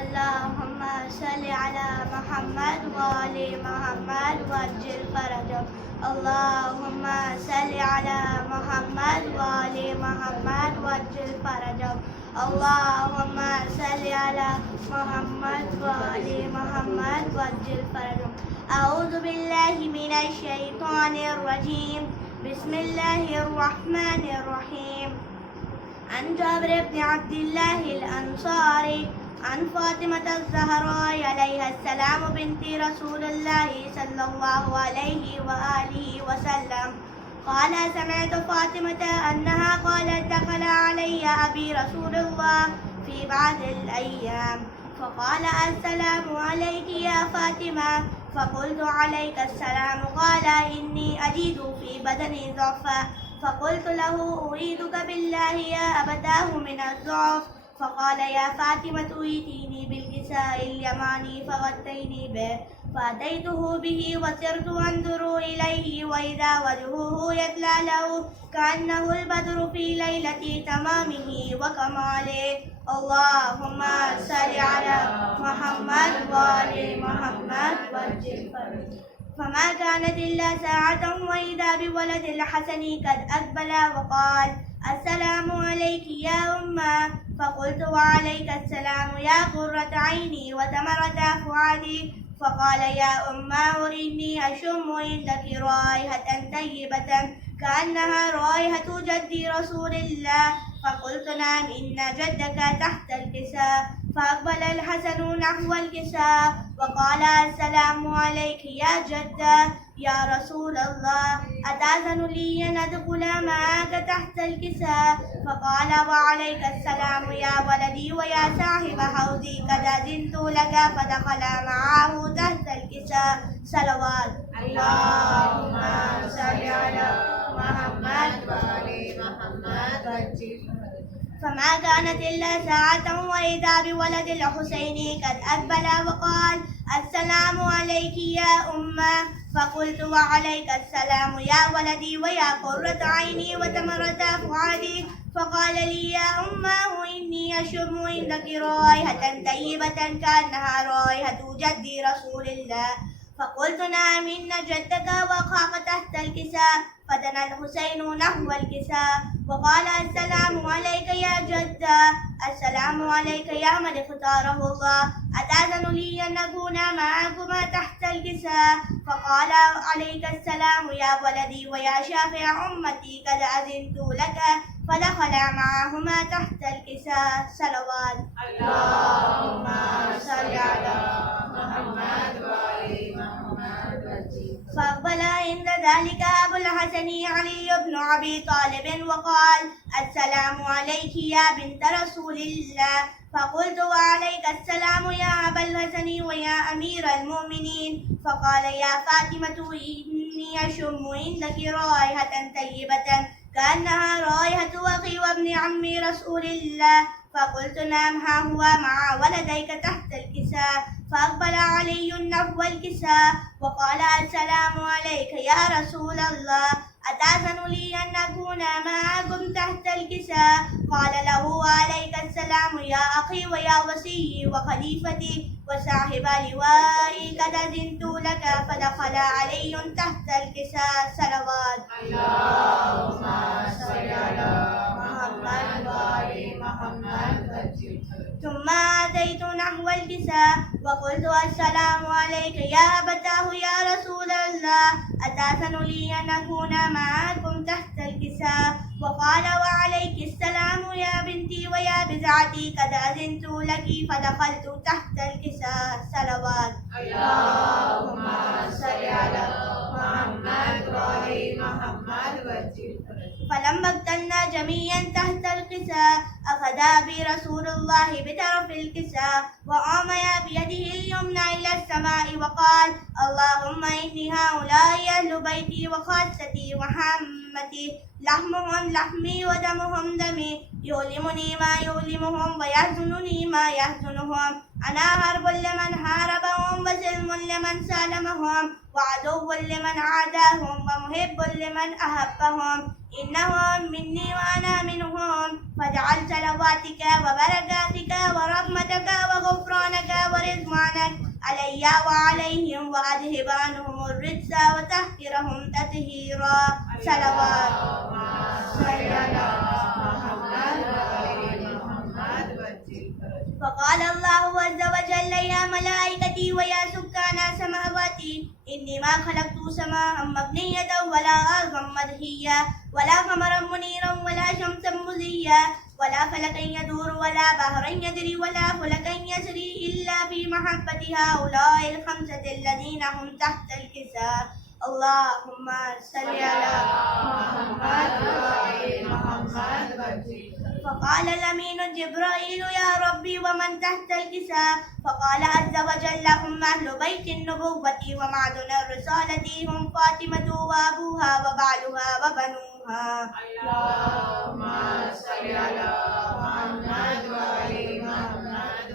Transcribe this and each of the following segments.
اللهم صل على محمد وآل محمد وعجل فرجهم. اللهم صل على محمد وآل محمد وعجل فرجهم. اللهم صل على محمد وآل محمد وعجل فرجهم. أعوذ بالله من الشيطان الرجيم. بسم الله الرحمن الرحيم. عن جابر بن عبد الله الأنصاري عن فاطمة الزهراء عليها السلام بنت رسول الله صلى الله عليه وآله وسلم قال سمعت فاطمة أنها قالت دخل علي أبي رسول الله في بعض الأيام فقال السلام عليك يا فاطمة فقلت عليك السلام. قال إني أجد في بدني ضعفا فقلت له أريدك بالله يا أبتاه من الضعف. فقال يا فاطمة ائتيني بالكساء اليماني فغطيني به فأتيته به وسرت أنظر إليه وإذا وجهه يتلى له كأنه البدر في ليلة تمامه وكماله. اللهم صل على محمد وآل محمد وعجل فرجهم. فما كانت إلا ساعة وإذا بولد الحسن قد أقبل وقال السلام عليك يا أمة. فقلت وعليك السلام يا قرة عيني وثمرة فؤادي. فقال يا أمه إني أشم عندك رائحة طيبة كأنها رائحة جدي رسول الله. فقلت نعم إن جدك تحت الكساء. فأقبل الحسن نحو الكساء وقال السلام عليك يا جدة يا رسول الله أتأذن لي أن أدخل معك تحت الكساء. فقال وعليك السلام يا ولدي ويا صاحب حوضي قد أذنت لك. فدخل معه تحت الكساء. صلوات اللهم صل على محمد وآل محمد وعجل. فما كانت إلا ساعة وإذا بولد الحسين قد أقبل وقال السلام عليك يا أمة. فقلت وعليك السلام يا ولدي ويا قرة عيني وثمرة فؤادي. فقال لي يا أمه إني أشم عندك رائحة طيبة كأنها رائحة جدي رسول الله. فقلت نعم إن جدك وقعك تحت الكساء. فدنا الحسين نحو الكساء وقال السلام عليك يا جدة السلام عليك يا من اختاره الله أتأذن لي أن أكون معكما تحت الكساء. فقال عليك السلام يا ولدي ويا شافع أمتي قد أذنت لك. فدخل معهما تحت الكساء. صلوات اللهم صل على محمد وآل محمد وعجل. فأقبل عند ذلك أبو الحسن علي بن أبي طالب وقال السلام عليك يا بنت رسول الله. فقلت وعليك السلام يا أبا الحسن ويا أمير المؤمنين. فقال يا فاطمة إني أشم عندك رائحة طيبة كأنها رائحة أخي وابن عم رسول الله. فقلت نعم ها هو مع ولديك تحت الكساء. فأقبل علي نحو الكساء وقال السلام عليك يا رسول الله أتأذن لي أن أكون معكم تحت الكساء. قال له عليك السلام يا أخي ويا وصي وخليفتي وصاحب لوائي قد أذنت لك. فدخل علي تحت الكساء. صلوات اللهم صل على محمد وآل محمد وعجل. ثم أتيت نحو الكساء وقلت السلام عليك يا أبتاه يا رسول الله أتأذن لي أن أكون معكم تحت الكساء. وقال وعليك السلام يا بنتي ويا بضعتي قد أذنت لك. فدخلت تحت الكساء. صلوات اللهم صل على محمد وآل محمد وعجل. فلما اجتمعنا جميعا تحت الكساء أخذ بي رسول الله بطرف الكساء وعمي بيده اليمنى إلى السماء وقال اللهم إني هؤلاء أهل بيتي وخاصتي وحمتي لحمهم لحمي ودمهم دمي يؤلمني ما يؤلمهم ويحزنني ما يحزنهم. أنا حرب لمن حاربهم وسلم لمن سالمهم وعدو لمن عاداهم ومحب لمن أحبهم. إنهم مني وأنا منهم. فاجعل صلواتك وبركاتك ورحمتك وغفرانك علي وعليهم وأذهب عنهم الرجس وطهرهم تطهيرا. صلوات. فقال الله عز وجل يا ملائكتي ويا سكان سماواتي إني ما خلقت سماء مبنية ولا أرضا مدهية ولا قمرا منيرا ولا شمسا مضيا ولا فلكا يدور ولا بحرا يجري ولا فلكا يسري إلا في محبة هؤلاء الخمسة الذين هم تحت الكساء. اللهم صل على محمد وآل محمد. فقال الأمين جبرائيل يا ربي ومن تحت الكساء؟ فقال عز وجل هم أهل بيت النبوة ومعدن الرسالة هم فاطمة وأبوها وبعلها وبنوها. اللهم صل على محمد وآل محمد.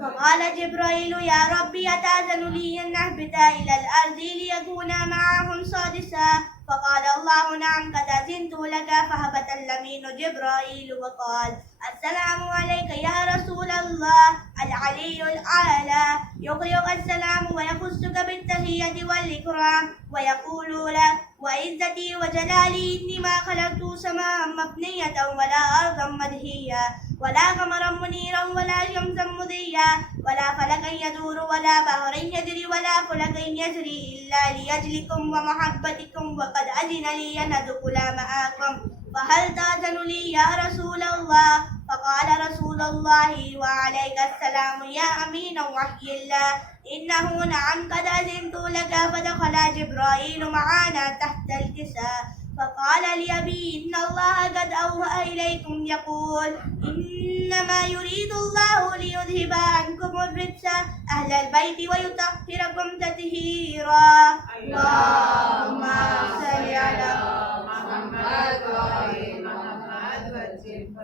فقال جبرائيل يا ربي أتأذن لي أن أهبط إلى الأرض ليكون معهم سادسا؟ فقال الله نعم قد أذنت لك. فهبط الأمين جبرائيل وقال السلام عليك يا رسول الله العلي الأعلى، يقرئك السلام ويخصك بالتحية والإكرام ويقول لك وعزتي وجلالي إني ما خلقت سماء مبنية ولا أرضا مدهية ولا قمرا منيرا ولا شمسا مضيا ولا فلكا يدور ولا بحرا يجري ولا فلكا يجري إلا لأجلكم ومحبتكم وقد أذن لي أن أدخل معكم فهل تأذن لي يا رسول الله؟ فقال رسول الله وعليك السلام يا أمين وحي الله إنه نعم قد أذنت لك. فدخل جبرائيل معنا تحت الكساء فقال لأبي إن الله قد أوحى إليكم يقول إنما يريد الله ليذهب عنكم الرجس أهل البيت ويطهركم تطهيرا. اللهم صل على محمد وآل محمد.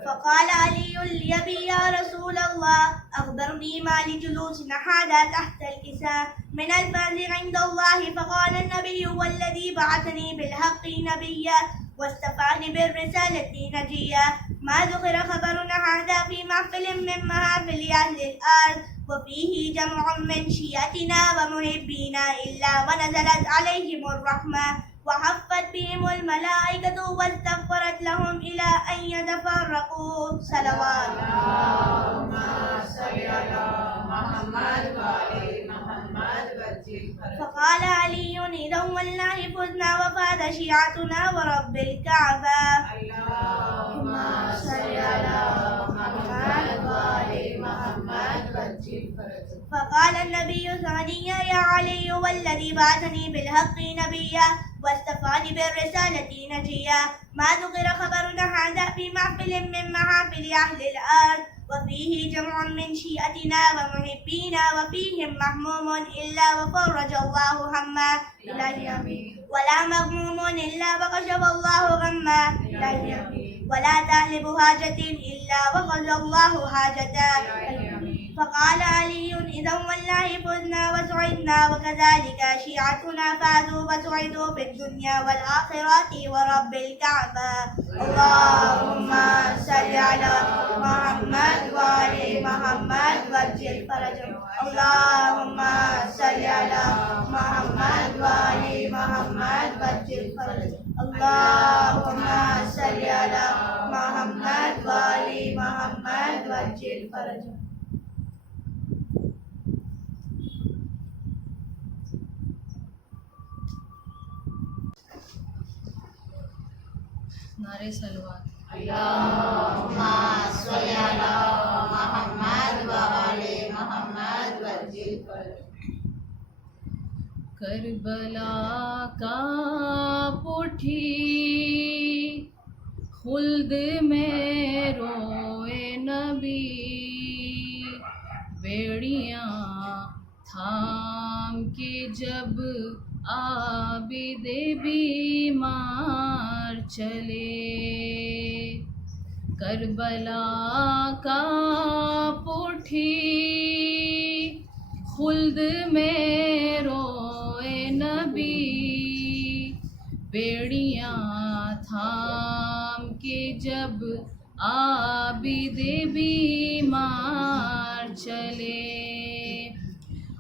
فقال علي لأبي يا رسول الله أخبرني ما لجلوسنا هذا تحت الكساء من الفضل عند الله؟ فقال النبي والذي بعثني بالحق نبيا واستفاني بالرسالة نجيا ما ذكر خبرنا هذا في محفل من محافل أهل الأرض وفيه جمع من شيعتنا ومحبينا إلا ونزلت عليهم الرحمة وحفت بهم الملائكة واستغفرت لهم إلى أن يتفرقوا. صلوات. اللهم صل على محمد وآل محمد. فقال علي إذا والله فزنا وفاز شيعتنا ورب الكعبة. اللهم صل على محمد وآل محمد. فقال النبي ثانيا يا علي والذي بعثني بالحق نبيا واستفاني بالرسالة نجيا ما ذكر خبرنا هذا في محفل من محافل أهل الأرض وفيه جمع من شيعتنا ومحبينا وفيهم محموم إلا وفرج الله همه ولا مغموم إلا وكشف الله غمه ولا طالب حاجة إلا وقضى الله حاجته. فقال علي إذا والله فزنا وسعدنا وكذلك شيعتنا فازوا وسعدوا في الدنيا والآخرة ورب الكعبة. اللهم صل على محمد وآل محمد وعجل فرجهم. اللهم صل على محمد وآل محمد وعجل فرجهم. اللهم صل على محمد وآل محمد وعجل فرجهم. نعرے سلوات. اللهم صل على محمد وآل محمد وعجل فرجهم. کربلا کا پٹھی خلد میں روئے نبی بیڑیاں تھام کے جب عابد بیمار چلے. کربلا کا پٹھی خلد میں روئے نبی بیڑیاں تھام کے جب عابد بیمار چلے.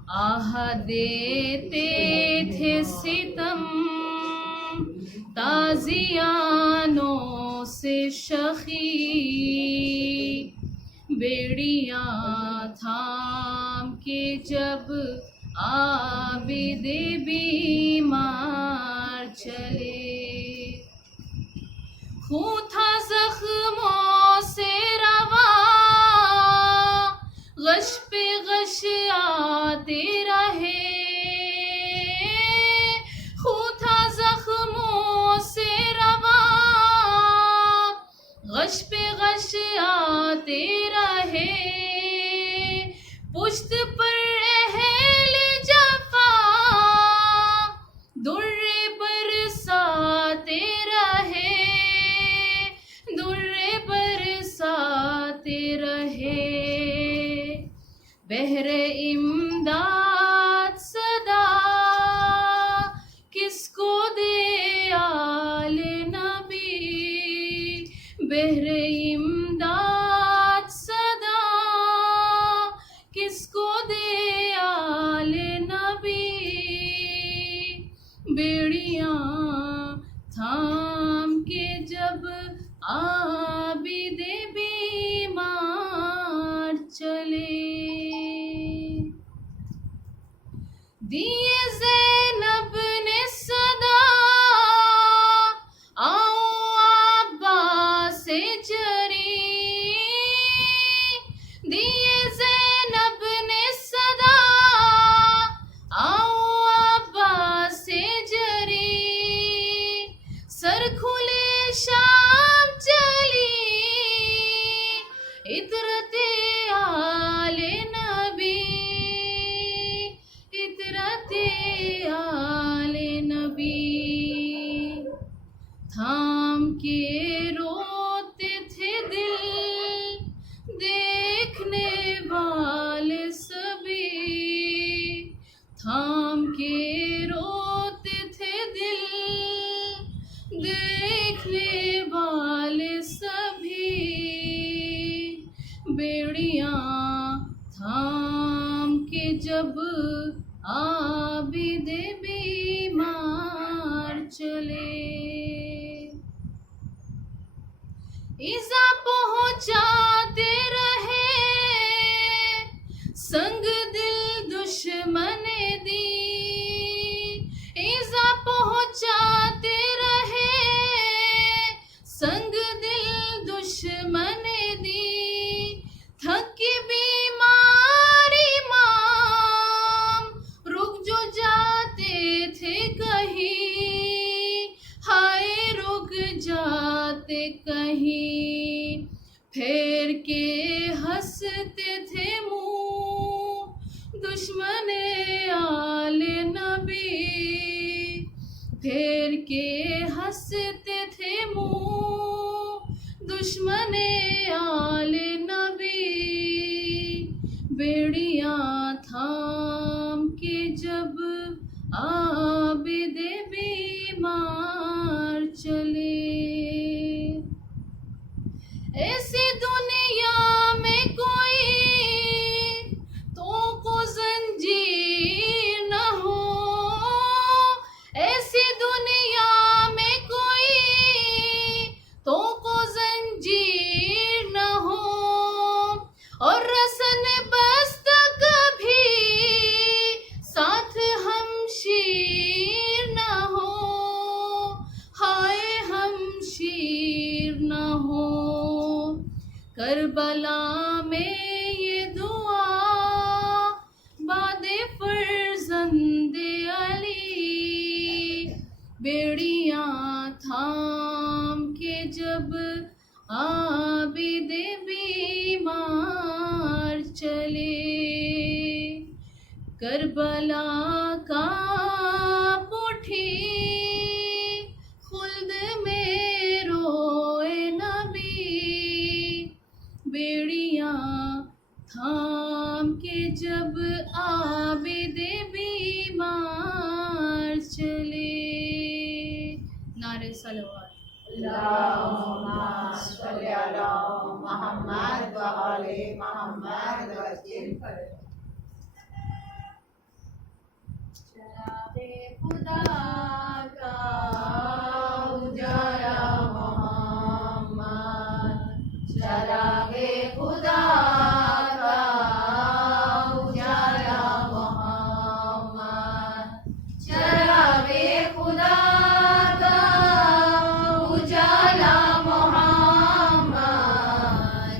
آہ دیتے تھے ستم تازیانوں سے شخی، بیڑیاں تھام کے جب عابد بیمار چلے، خون تھا زخموں سے رواں، غش پہ غش آتے رہے، خون تھا زخموں سے رواں، غش پہ غش آتے رہے، پشت پر اہل جفا در برساتے رہے، در برساتے رہے، بہر امداد صدا کس کو دے آل نبی، بہر امداد صدا کس کو دے آل نبی، بیڑیاں تھام کے جب عابد بیمار چلے، دیے زینب نے صدا آؤ عباس سے جری، دیے زینب نے صدا آؤ عباس سے جری، سر کھلے شام چلی عطرت آل نبی، عطرت آل نبی، تھام کے روتے تھے دل دیکھنے والے سبھی، تھام کے روتے تھے دل دیکھنے والے سبھی، بیڑیاں تھام کے جب عابد بیمار چلے، ایزا پہنچاتے رہے سنگ دل دشمن دی، ایزا پہنچاتے رہے سنگ دل دشمن دی، تھکی بیمار امام رک جو جاتے تھے کہیں، ہائے رک جاتے کہیں، پھیر کے ہنستے تھے منہ دشمن آل نبی، پھیر کے ہنستے تھے منہ دشمن آل نبی، بیڑیاں تھام کے جب عابد بیمار چلے، ایسی دنیا میں کوئی تو کو زنجیر نہ ہو، ایسی دنیا میں کوئی تو کو زنجیر نہ ہو، اور رسن بستہ کبھی ساتھ ہم شیر نہ ہو، ہائے ہم شیر نہ ہو، کربلا میں یہ دعا باد فرزند علی، بیڑیاں تھام کے جب عابد بیمار چلے، کربلا کا اٹھی خلد میں روئے نبی، بیڑیاں تھام کے جب عابد بیمار چلے، نعرہ صلوات۔ اللہم صلی علی محمد و آل محمد وسلم۔ خدا کا اجالا محمد چراغ خدا کا اجالا محمد چراغ خدا کا اجالا محمد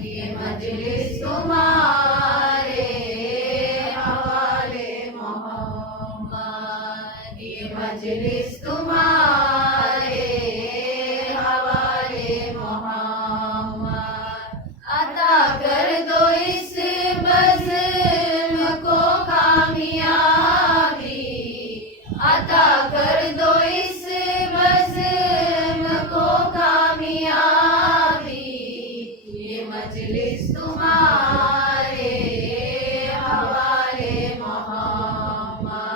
یہ مجلس تمہارے حوالے محمد یہ مجلس تمہارے حوالے محمد عطا کر دو اس بزم کو کامیابی عطا کر دو اس بزم کو کامیابی یہ مجلس تمہارے حوالے محمد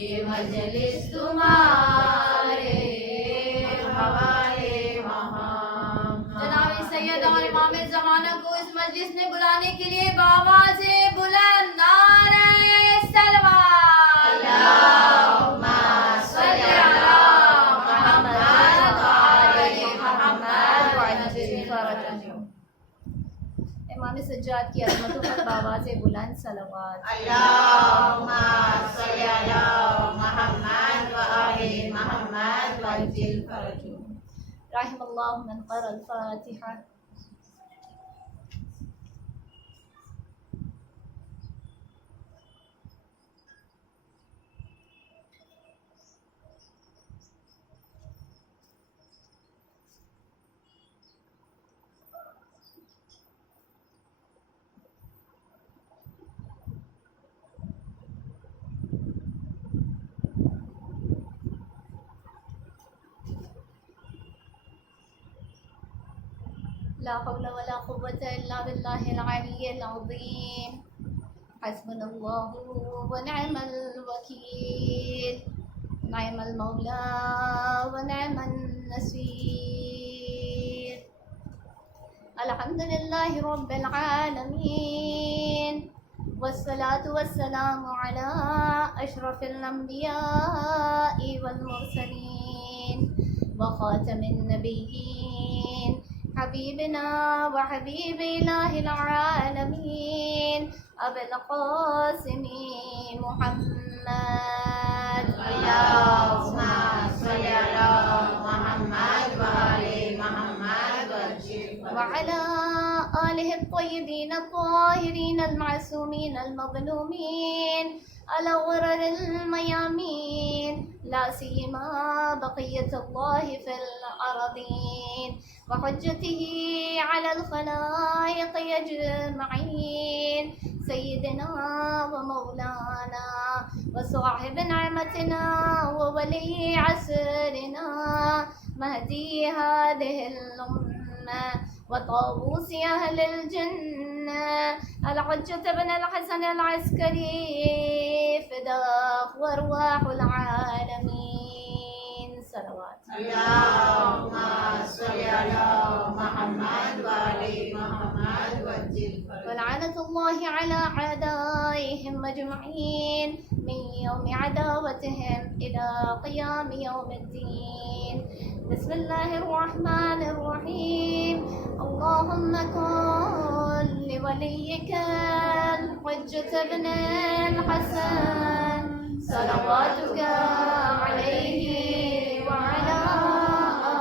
یہ مجلس تمہارے حوالے محمد. جناب سید اور امام زمانہ کو اس مجلس میں بلانے کے لیے بآواز بلند نعرہ سلوات. اللہم صل علی محمد وعلی محمد وعجل فرجهم. امام سجاد کی عظمتوں پر بآواز بلند صلوات. اللهم صل على محمد وآل محمد وعجل فرجهم. رحم اللہ من قرأ الفاتحہ. لا حول ولا قوة إلا بالله العلي العظيم. حسبنا الله ونعم الوكيل. نعم المولى ونعم النصير. الحمد لله رب العالمين والصلاة والسلام على أشرف الأنبياء والمرسلين وخاتم النبيين حبيبنا وحبيب إله العالمين أبي القاسم محمد. اللهم صل على محمد وآل محمد وعجل وعلى آله الطيبين الطاهرين المعصومين المظلومين الغرر الميامين لا سيما بقية الله في الأرضين وحجته على الخلائق أجمعين سيدنا ومولانا وصاحب نعمتنا وولي عصرنا مهدي هذه الأمة وطاووس أهل الجنة الحجة بن الحسن العسكري فداء وأرواح العالمين. صلوات. اللهم صل على محمد وآل محمد وعجل فرجهم. ولعنة الله على أعدائهم أجمعين من يوم عداوتهم إلى قيام يوم الدين. بسم الله الرحمن الرحيم. اللهم كن لوليك الحجة بن الحسن صلواتك عليه وعلى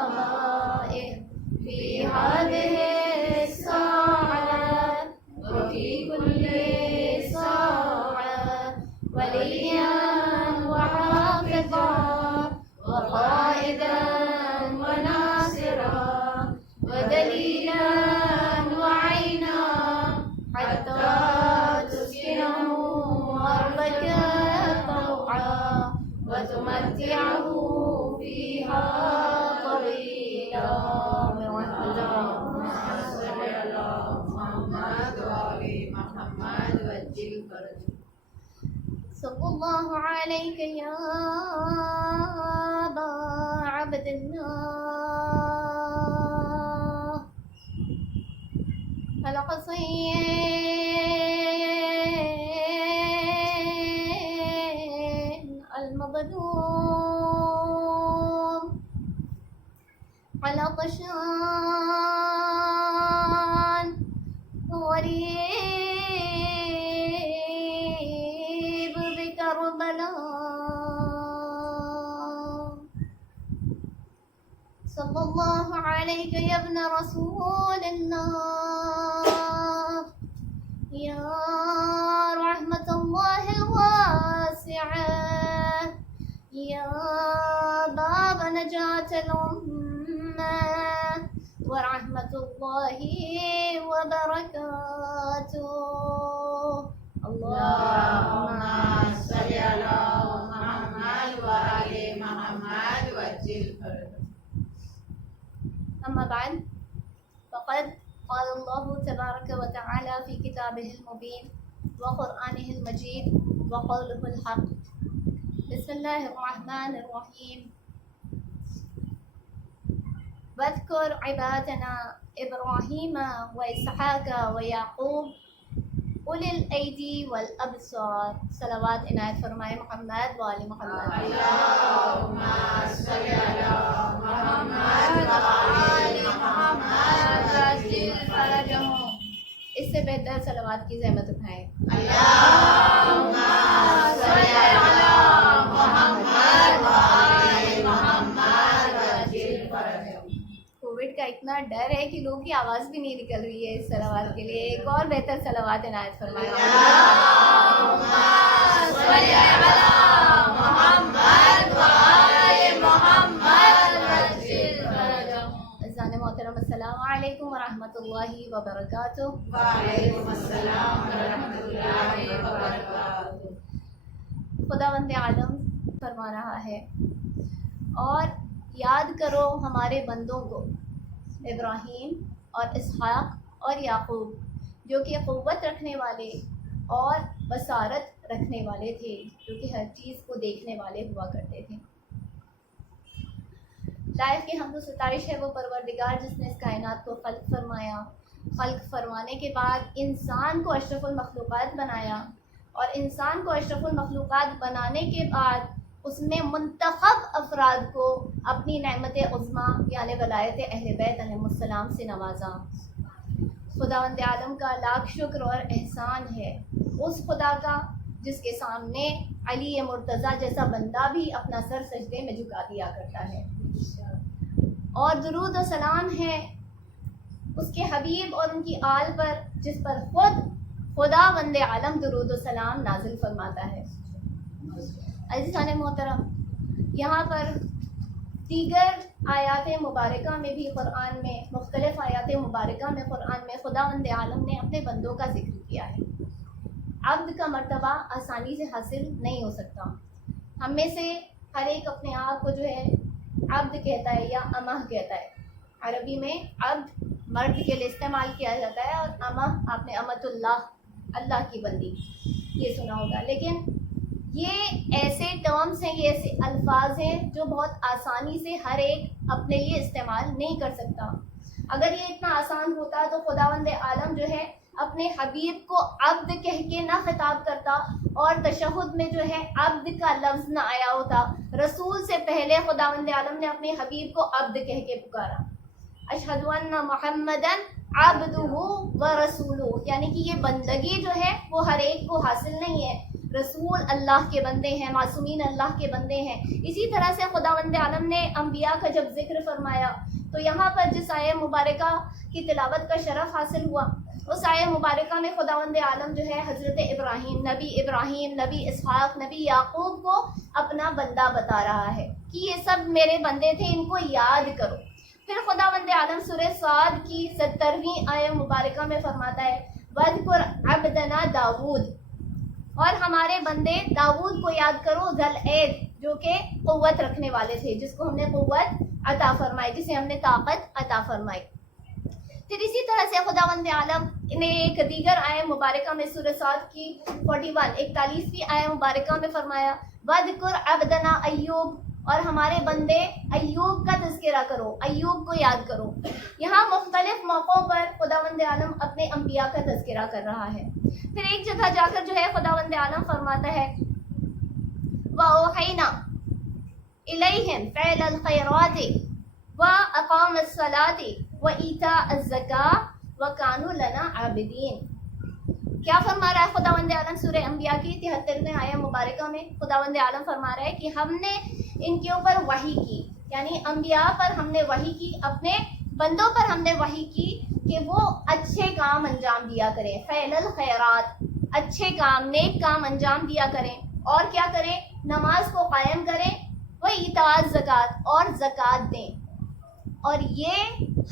آبائه في هذه الساعة وفي كل ساعة وليا وحافظا وقائدا وناصرا ودليلا وعينا حتى تسكنه أرضك طوعا وتمتعه فيها طويلا اللهم صل على محمد وآل محمد وعجل فرجهم. صلى الله عليك يا أبا عبد الله الحسين مظلوم على قشان غريب بكربلاء صلى الله عليك يا ابن رسول الله يا رحمة الله الواسعة يا باب نجاة الأمة ورحمة الله وبركاته اللهم صل على محمد وآل محمد وعجل فرجهم. أما بعد فقد قال الله تبارك وتعالى في كتابه المبين وقرآنه المجيد وقوله الحق. بسم الله الرحمن الرحيم. واذكر عبادنا إبراهيم وإسحاق ويعقوب أولي الأيدي والأبصار. صلوات عنایت فرمائے محمد وآل محمد. اللهم صل على محمد وآل محمد وعجل فرجهم. اس سے بہتر صلوات کی زحمت اٹھائیں. اللهم صل على محمد وآل محمد وعجل فرجهم. کووڈ کا اتنا ڈر ہے کہ لوگوں کی آواز بھی نہیں نکل رہی ہے اس صلوات کے لیے. ایک اور بہتر صلوات عنایت فرمائیں. اللهم صل على محمد وآل محمد وعجل فرجهم. عزیزان محترم السلام علیکم ورحمۃ اللہ وبرکاتہ. وعلیکم السلام ورحمۃ اللہ وبرکاتہ. خداوند عالم فرما رہا ہے اور یاد کرو ہمارے بندوں کو ابراہیم اور اسحاق اور یعقوب جو کہ قوت رکھنے والے اور بصارت رکھنے والے تھے, جو کہ ہر چیز کو دیکھنے والے ہوا کرتے تھے. لائف کی حمد و ستائش ہے وہ پروردگار جس نے اس کائنات کو خلق فرمایا. خلق فرمانے کے بعد انسان کو اشرف المخلوقات بنایا, اور انسان کو اشرف المخلوقات بنانے کے بعد اس میں منتخب افراد کو اپنی نعمت عظمیٰ یعنی ولایت اہل بیت علیہ السلام سے نوازا. خداوند عالم کا لاکھ شکر اور احسان ہے اس خدا کا جس کے سامنے علی مرتضیٰ جیسا بندہ بھی اپنا سر سجدے میں جھکا دیا کرتا ہے. اور درود و سلام ہے اس کے حبیب اور ان کی آل پر جس پر خود خداوند عالم درود و سلام نازل فرماتا ہے. عزیزان محترم, یہاں پر دیگر آیات مبارکہ میں بھی قرآن میں مختلف آیات مبارکہ میں قرآن میں خداوند عالم نے اپنے بندوں کا ذکر کیا ہے. عبد کا مرتبہ آسانی سے حاصل نہیں ہو سکتا. ہم میں سے ہر ایک اپنے آپ کو جو ہے عبد کہتا ہے یا امہ کہتا ہے. عربی میں عبد مرد کے لیے استعمال کیا جاتا ہے اور امہ آپ نے امت اللہ, اللہ کی بندی, یہ سنا ہوگا. لیکن یہ ایسے ٹرمز ہیں, یہ ایسے الفاظ ہیں جو بہت آسانی سے ہر ایک اپنے لیے استعمال نہیں کر سکتا. اگر یہ اتنا آسان ہوتا تو خداوند عالم جو ہے اپنے حبیب کو عبد کہہ کے نہ خطاب کرتا اور تشہد میں جو ہے عبد کا لفظ نہ آیا ہوتا. رسول سے پہلے خداوند عالم نے اپنے حبیب کو عبد کہہ کے پکارا. اشہد ان محمدن عبدہ ورسولہ, یعنی کہ یہ بندگی جو ہے وہ ہر ایک کو حاصل نہیں ہے. رسول اللہ کے بندے ہیں, معصومین اللہ کے بندے ہیں. اسی طرح سے خداوند عالم نے انبیاء کا جب ذکر فرمایا تو یہاں پر جس آیہ مبارکہ کی تلاوت کا شرف حاصل ہوا اس آیہ مبارکہ میں خداوند عالم جو ہے حضرت ابراہیم, نبی اسحاق, نبی یعقوب کو اپنا بندہ بتا رہا ہے کہ یہ سب میرے بندے تھے, ان کو یاد کرو. پھر خداوند عالم سورہ صاد کی 70ویں آیہ مبارکہ میں فرماتا ہے وَاذْكُرْ عَبْدَنَا داود, اور ہمارے بندے داود کو یاد کرو, ذل اید, جو کہ قوت رکھنے والے تھے, جس کو ہم نے قوت عطا فرمائی, جسے ہم نے طاقت عطا فرمائی. پھر اسی طرح سے خداوند عالم نے ایک دیگر آیہ مبارکہ میں سورہ صاد کی 41ویں آیہ مبارکہ میں فرمایا وَاذْكُرْ عَبْدَنَا ایوب, اور ہمارے بندے ایوب کا تذکرہ کرو, ایوب کو یاد کرو. یہاں مختلف موقعوں پر خداوند عالم اپنے انبیاء کا تذکرہ کر رہا ہے. پھر ایک جگہ جا کر جو ہے خداوند عالم فرماتا ہے وأوحينا إليهم فعل الخيرات وأقام الصلاة وإيتاء الزكاة وكانوا لنا عابدين. کیا فرما رہا ہے خداوند عالم سورہ انبیاء کی 73ویں آیہ مبارکہ میں؟ خداوند عالم فرما رہا ہے کہ ہم نے ان کے اوپر وحی کی، یعنی انبیاء پر ہم نے وحی کی، اپنے بندوں پر ہم نے وحی کی کہ وہ اچھے کام انجام دیا کریں، فعل الخیرات، اچھے کام، نیک کام انجام دیا کریں، اور کیا کریں؟ نماز کو قائم کریں، وہ ایتاء الزکات، اور زکوٰۃ دیں، اور یہ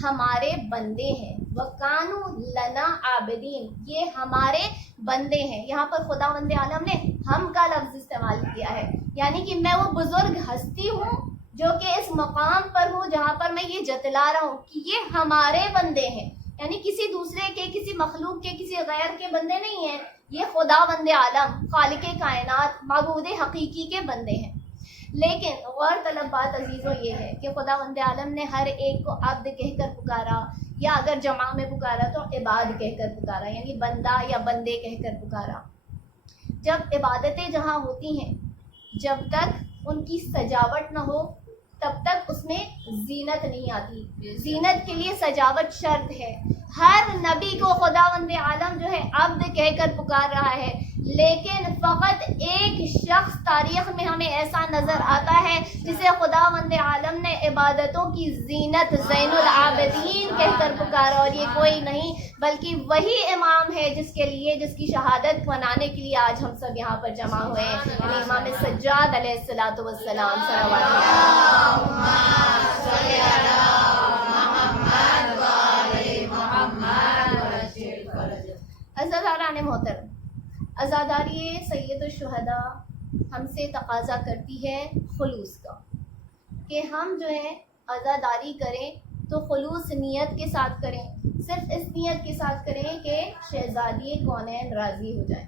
ہمارے بندے ہیں، وَكَانُوا لَنَا عَابِدِينَ، یہ ہمارے بندے ہیں۔ یہاں پر خداوند عالم نے ہم کا لفظ استعمال کیا ہے، یعنی کہ میں وہ بزرگ ہستی ہوں جو کہ اس مقام پر ہوں جہاں پر میں یہ جتلا رہا ہوں کہ یہ ہمارے بندے ہیں، یعنی کسی دوسرے کے، کسی مخلوق کے، کسی غیر کے بندے نہیں ہیں، یہ خداوند عالم، خالق کائنات، معبود حقیقی کے بندے ہیں۔ لیکن غور طلب بات عزیزو یہ ہے کہ خداوند عالم نے ہر ایک کو عبد کہہ کر پکارا، یا اگر جمع میں پکارا تو عباد کہہ کر پکارا، یعنی بندہ یا بندے کہہ کر پکارا۔ جب عبادتیں جہاں ہوتی ہیں، جب تک ان کی سجاوٹ نہ ہو تب تک اس میں زینت نہیں آتی۔ زینت کے لیے سجاوٹ شرط ہے۔ ہر نبی کو خداوند عالم جو ہے عبد کہہ کر پکار رہا ہے، لیکن فقط ایک شخص تاریخ میں ہمیں ایسا نظر آتا ہے جسے خداوند عالم نے عبادتوں کی زینت زین العابدین کہہ کر پکارا، اور یہ کوئی نہیں بلکہ وہی امام ہے جس کے لیے، جس کی شہادت منانے کے لیے آج ہم سب یہاں پر جمع ہوئے ہیں، یعنی امام سجاد علیہ الصلوۃ والسلام۔ عزاداران محترم، عزاداری سید الشہداء ہم سے تقاضا کرتی ہے خلوص کا، کہ ہم جو ہے عزاداری کریں تو خلوص نیت کے ساتھ کریں، صرف اس نیت کے ساتھ کریں کہ شہزادی کونین راضی ہو جائیں۔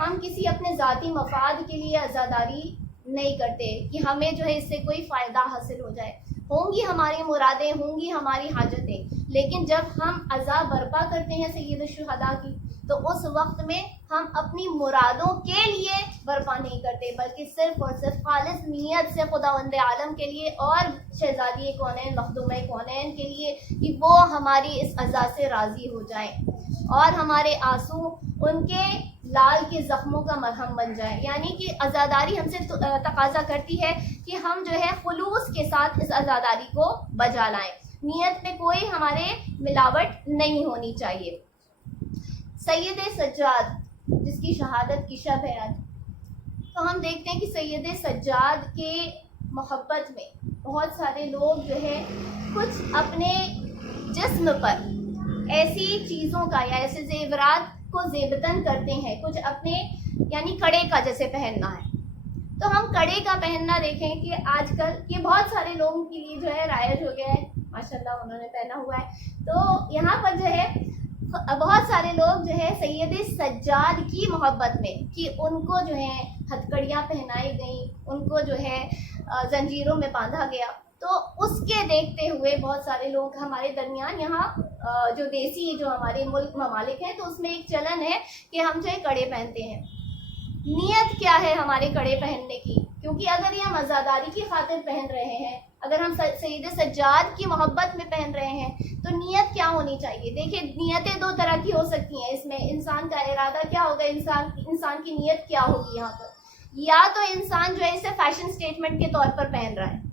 ہم کسی اپنے ذاتی مفاد کے لیے عزاداری نہیں کرتے کہ ہمیں جو ہے اس سے کوئی فائدہ حاصل ہو جائے۔ ہوں گی ہماری مرادیں، ہوں گی ہماری حاجتیں، لیکن جب ہم عزا برپا کرتے ہیں سید الشہداء کی تو اس وقت میں ہم اپنی مرادوں کے لیے برپا نہیں کرتے، بلکہ صرف اور صرف خالص نیت سے خداوند عالم کے لیے اور شہزادی کونین، مخدوم کونین کے لیے کہ وہ ہماری اس عزا سے راضی ہو جائیں اور ہمارے آنسو ان کے لال کے زخموں کا مرہم بن جائے۔ یعنی کہ عزاداری ہم سے تقاضا کرتی ہے کہ ہم جو ہے خلوص کے ساتھ اس عزاداری کو بجا لائیں، نیت میں کوئی ہمارے ملاوٹ نہیں ہونی چاہیے۔ سید سجاد جس کی شہادت کی شب ہے آج، تو ہم دیکھتے ہیں کہ سید سجاد کے محبت میں بہت سارے لوگ جو ہے کچھ اپنے جسم پر ایسی چیزوں کا یا ایسے زیورات کو زیبتن کرتے ہیں، کچھ اپنے یعنی کڑے کا جیسے پہننا ہے، تو ہم کڑے کا پہننا دیکھیں کہ آج کل یہ بہت سارے لوگوں کے لیے جو ہے رائج ہو گیا ہے، ماشاءاللہ انہوں نے پہنا ہوا ہے۔ تو یہاں پر جو ہے بہت سارے لوگ جو ہے سید سجاد کی محبت میں کہ ان کو جو ہے ہتھکڑیاں پہنائی گئیں، ان کو جو ہے زنجیروں میں باندھا گیا، تو اس کے دیکھتے ہوئے بہت سارے لوگ ہمارے درمیان یہاں جو دیسی جو ہمارے ملک ممالک ہیں تو اس میں ایک چلن ہے کہ ہم جو ہے کڑے پہنتے ہیں۔ نیت کیا ہے ہمارے کڑے پہننے کی؟ کیونکہ اگر یہ ہم عزاداری کی خاطر پہن رہے ہیں، اگر ہم سید سجاد کی محبت میں پہن رہے ہیں تو نیت کیا ہونی چاہیے؟ دیکھیں نیتیں دو طرح کی ہو سکتی ہیں، اس میں انسان کا ارادہ کیا ہوگا، انسان کی نیت کیا ہوگی یہاں پر۔ یا تو انسان جو ہے اسے فیشن سٹیٹمنٹ کے طور پر پہن رہا ہے،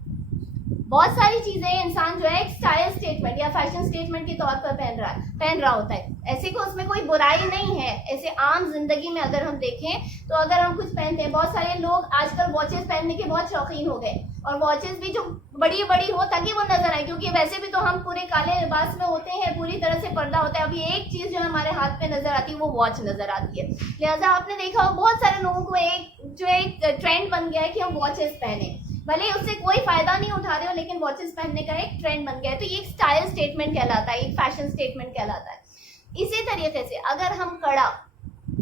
بہت ساری چیزیں انسان جو ہے ایک اسٹائل سٹیٹمنٹ یا فیشن سٹیٹمنٹ کے طور پر پہن رہا ہوتا ہے، ایسے کو اس میں کوئی برائی نہیں ہے۔ ایسے عام زندگی میں اگر ہم دیکھیں تو اگر ہم کچھ پہنتے ہیں، بہت سارے لوگ آج کل واچز پہننے کے بہت شوقین ہو گئے، اور واچز بھی جو بڑی بڑی ہو تاکہ وہ نظر آئے، کیونکہ ویسے بھی تو ہم پورے کالے لباس میں ہوتے ہیں، پوری طرح سے پردہ ہوتا ہے، ابھی ایک چیز جو ہمارے ہاتھ پہ نظر آتی ہے وہ واچ نظر آتی ہے۔ لہٰذا آپ نے دیکھا ہو بہت سارے لوگوں کو ایک ٹرینڈ بن گیا ہے کہ ہم واچز پہنیں، بھلے اس سے کوئی فائدہ نہیں اٹھا رہے ہو لیکن واچز پہننے کا ایک ٹرینڈ بن گیا ہے، تو یہ ایک اسٹائل سٹیٹمنٹ کہلاتا ہے، ایک فیشن سٹیٹمنٹ کہلاتا ہے۔ اسی طریقے سے اگر ہم کڑا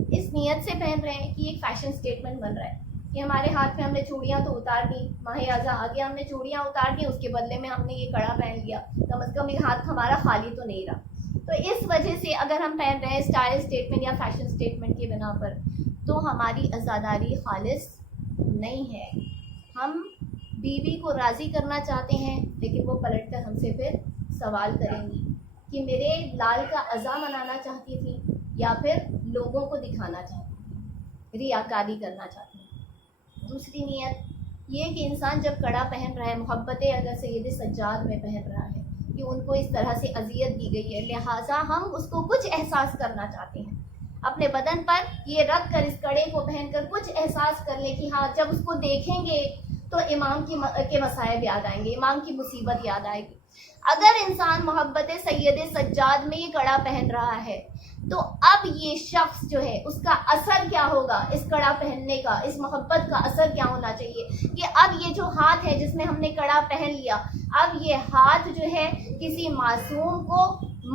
اس نیت سے پہن رہے ہیں کہ ایک فیشن سٹیٹمنٹ بن رہا ہے کہ ہمارے ہاتھ میں ہم نے چوڑیاں تو اتار دی، ماہ اعضاء آ گیا، ہم نے چوڑیاں اتار دی، اس کے بدلے میں ہم نے یہ کڑا پہن لیا، کم از کم یہ ہاتھ ہمارا خالی تو نہیں رہا، تو اس وجہ سے اگر ہم پہن رہے ہیں اسٹائل سٹیٹمنٹ یا فیشن سٹیٹمنٹ کی بنا پر تو ہماری عزاداری خالص نہیں ہے. ہم بیوی کو راضی کرنا چاہتے ہیں لیکن وہ پلٹ کر ہم سے پھر سوال کریں گی کہ میرے لال کا عزا منانا چاہتی تھی یا پھر لوگوں کو دکھانا چاہتی تھی, ریاکاری کرنا چاہتی تھی. دوسری نیت یہ کہ انسان جب کڑا پہن رہا ہے, محبتیں اگر سید سجاد میں پہن رہا ہے کہ ان کو اس طرح سے اذیت دی گئی ہے, لہٰذا ہم اس کو کچھ احساس کرنا چاہتے ہیں اپنے بدن پر یہ رکھ کر, اس کڑے کو پہن کر کچھ احساس کر لیں کہ ہاں جب اس کو دیکھیں گے تو امام کے مصائب یاد آئیں گے, امام کی مصیبت یاد آئے گی. اگر انسان محبت سید سجاد میں یہ کڑا پہن رہا ہے تو اب یہ شخص جو ہے اس کا اثر کیا ہوگا, اس کڑا پہننے کا, اس محبت کا اثر کیا ہونا چاہیے کہ اب یہ جو ہاتھ ہے جس میں ہم نے کڑا پہن لیا, اب یہ ہاتھ جو ہے کسی معصوم کو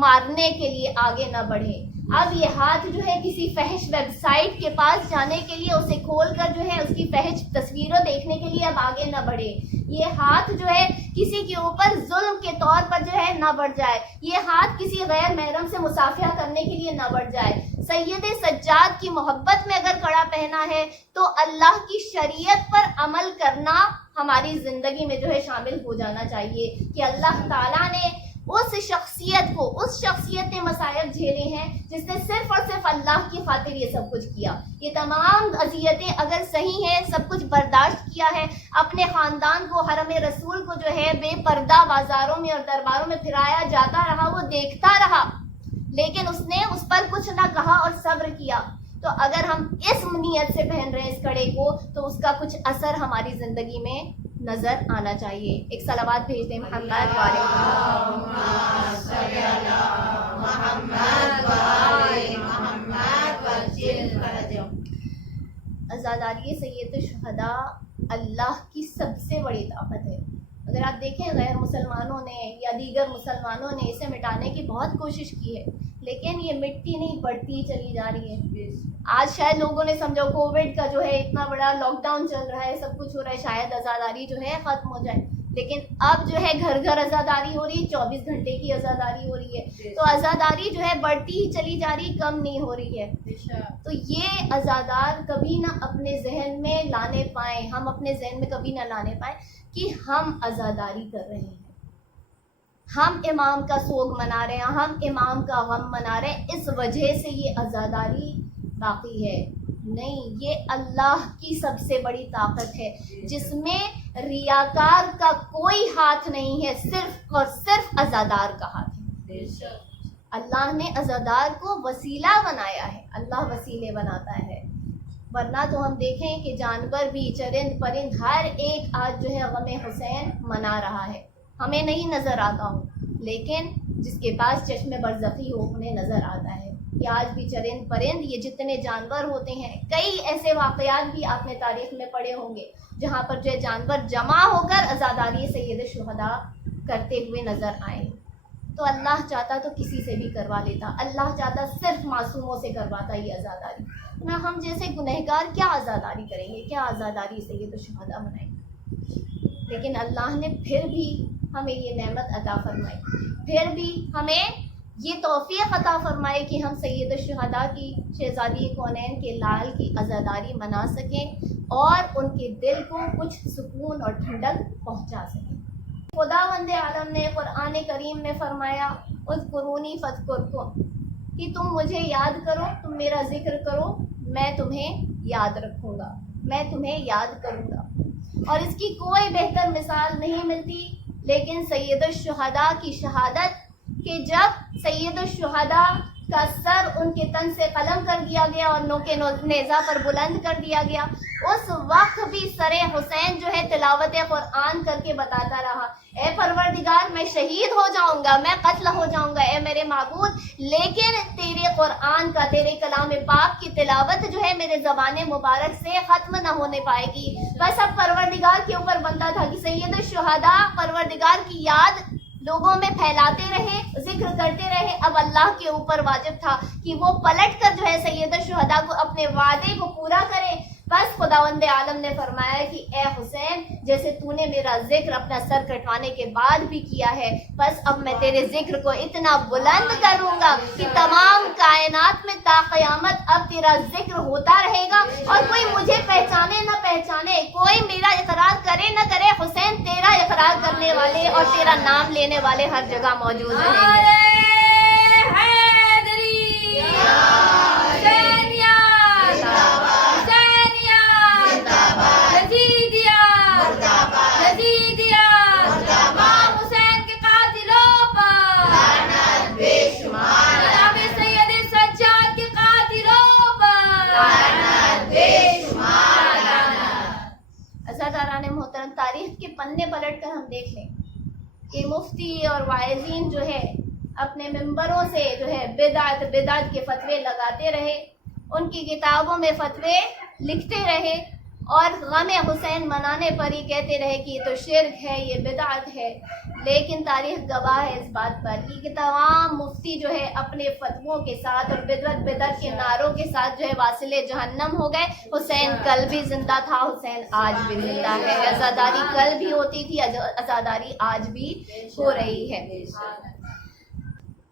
مارنے کے لیے آگے نہ بڑھے, اب یہ ہاتھ جو ہے کسی فحش ویب سائٹ کے پاس جانے کے لیے, اسے کھول کر جو ہے اس کی فحش تصویروں دیکھنے کے لیے اب آگے نہ بڑھے, یہ ہاتھ جو ہے کسی کے اوپر ظلم کے طور پر جو ہے نہ بڑھ جائے, یہ ہاتھ کسی غیر محرم سے مصافحہ کرنے کے لیے نہ بڑھ جائے. سید سجاد کی محبت میں اگر کڑا پہنا ہے تو اللہ کی شریعت پر عمل کرنا ہماری زندگی میں جو ہے شامل ہو جانا چاہیے کہ اللہ تعالیٰ نے اس شخصیت نے مصائب جھیلے ہیں جس نے صرف اور صرف اللہ کی خاطر یہ سب کچھ کیا. یہ تمام اذیتیں اگر صحیح ہیں, سب کچھ برداشت کیا ہے, اپنے خاندان کو, حرم رسول کو جو ہے بے پردہ بازاروں میں اور درباروں میں پھرایا جاتا رہا, وہ دیکھتا رہا, لیکن اس نے اس پر کچھ نہ کہا اور صبر کیا. تو اگر ہم اس نیت سے پہن رہے ہیں اس کڑے کو تو اس کا کچھ اثر ہماری زندگی میں نظر آنا چاہیے. ایک صلوات بھیج دیں محمد والے عزاداری سید الشہداء اللہ کی سب سے بڑی طاقت ہے. اگر آپ دیکھیں غیر مسلمانوں نے یا دیگر مسلمانوں نے اسے مٹانے کی بہت کوشش کی ہے لیکن یہ مٹتی نہیں, بڑھتی چلی جا رہی ہے. آج شاید لوگوں نے سمجھا کووڈ کا جو ہے اتنا بڑا لاک ڈاؤن چل رہا ہے, سب کچھ ہو رہا ہے, شاید عزاداری جو ہے ختم ہو جائے, لیکن اب جو ہے گھر گھر عزاداری ہو رہی ہے, 24 گھنٹے کی عزاداری ہو رہی ہے. تو عزاداری جو ہے بڑھتی ہی چلی جا رہی, کم نہیں ہو رہی ہے. تو یہ عزادار کبھی نہ اپنے ذہن میں لانے پائیں, ہم اپنے ذہن میں کبھی نہ لانے پائیں کہ ہم عزاداری کر رہے ہیں, ہم امام کا سوگ منا رہے ہیں, ہم امام کا غم منا رہے ہیں, اس وجہ سے یہ عزاداری باقی ہے. نہیں, یہ اللہ کی سب سے بڑی طاقت ہے جس میں ریاکار کا کوئی ہاتھ نہیں ہے, صرف اور صرف عزادار کا ہاتھ ہے. اللہ نے عزادار کو وسیلہ بنایا ہے, اللہ وسیلے بناتا ہے. ورنہ تو ہم دیکھیں کہ جانور بھی, چرند پرند, ہر ایک آج جو ہے غم حسین منا رہا ہے. ہمیں نہیں نظر آتا ہوں لیکن جس کے پاس چشم برزخی ہو انہیں نظر آتا ہے کہ آج بھی چرند پرند, یہ جتنے جانور ہوتے ہیں, کئی ایسے واقعات بھی آپ نے تاریخ میں پڑھے ہوں گے جہاں پر جو جانور جمع ہو کر عزاداری سید الشہداء کرتے ہوئے نظر آئے. تو اللہ چاہتا تو کسی سے بھی کروا لیتا, اللہ چاہتا صرف معصوموں سے کرواتا یہ عزاداری. نہ ہم جیسے گنہگار کیا عزاداری کریں گے, کیا عزاداری سید الشہداء منائیں گے. لیکن اللہ نے پھر بھی ہمیں یہ نعمت عطا فرمائی, پھر بھی ہمیں یہ توفیق عطا فرمائے کہ ہم سید الشہداء کی, شہزادی کونین کے لال کی عزاداری منا سکیں اور ان کے دل کو کچھ سکون اور ٹھنڈک پہنچا سکیں. خداوند عالم نے قرآن کریم میں فرمایا اذکرونی فاذکرکم, کہ تم مجھے یاد کرو, تم میرا ذکر کرو, میں تمہیں یاد رکھوں گا, میں تمہیں یاد کروں گا. اور اس کی کوئی بہتر مثال نہیں ملتی لیکن سید الشہداء کی شہادت کہ جب سید الشہداء کا سر ان کے تن سے قلم کر دیا گیا اور نوک نیزہ پر بلند کر دیا گیا, اس وقت بھی سر حسین جو ہے تلاوت قرآن کر کے بتاتا رہا, اے پروردگار میں شہید ہو جاؤں گا, میں قتل ہو جاؤں گا اے میرے معبود, لیکن تیرے قرآن کا, تیرے کلام پاک کی تلاوت جو ہے میرے زبان مبارک سے ختم نہ ہونے پائے گی. بس اب پروردگار کے اوپر بندہ تھا کہ سید الشہداء پروردگار کی یاد لوگوں میں پھیلاتے رہے, ذکر کرتے رہے. اب اللہ کے اوپر واجب تھا کہ وہ پلٹ کر جو ہے سید الشہداء کو اپنے وعدے کو پورا کرے. بس خداوند عالم نے فرمایا کہ اے حسین, جیسے تو نے میرا ذکر اپنا سر کٹوانے کے بعد بھی کیا ہے, بس اب میں تیرے ذکر کو اتنا بلند کروں گا کہ تمام کائنات میں تا قیامت اب تیرا ذکر ہوتا رہے گا, اور کوئی مجھے پہچانے نہ پہچانے, کوئی کرے نہ کرے حسین تیرا اقرار کرنے والے اور تیرا نام لینے والے ہر جگہ موجود رہیں گے. عزاداران محترم، تاریخ کے پنے پلٹ کر ہم دیکھ لیں کہ مفتی اور واعظین جو ہے اپنے ممبروں سے جو ہے بدعت کے فتوے لگاتے رہے، ان کی کتابوں میں فتوے لکھتے رہے اور غم حسین منانے پر ہی کہتے رہے کہ یہ تو شرک ہے، یہ بدعت ہے. لیکن تاریخ گواہ ہے اس بات پر کہ تمام مفتی جو ہے اپنے فتووں کے ساتھ اور بدعت کے نعروں کے ساتھ جو ہے واصل جہنم ہو گئے. حسین کل بھی زندہ تھا، حسین آج بھی زندہ ہے. عزاداری کل بھی ہوتی تھی، عزاداری آج بھی ہو رہی ہے.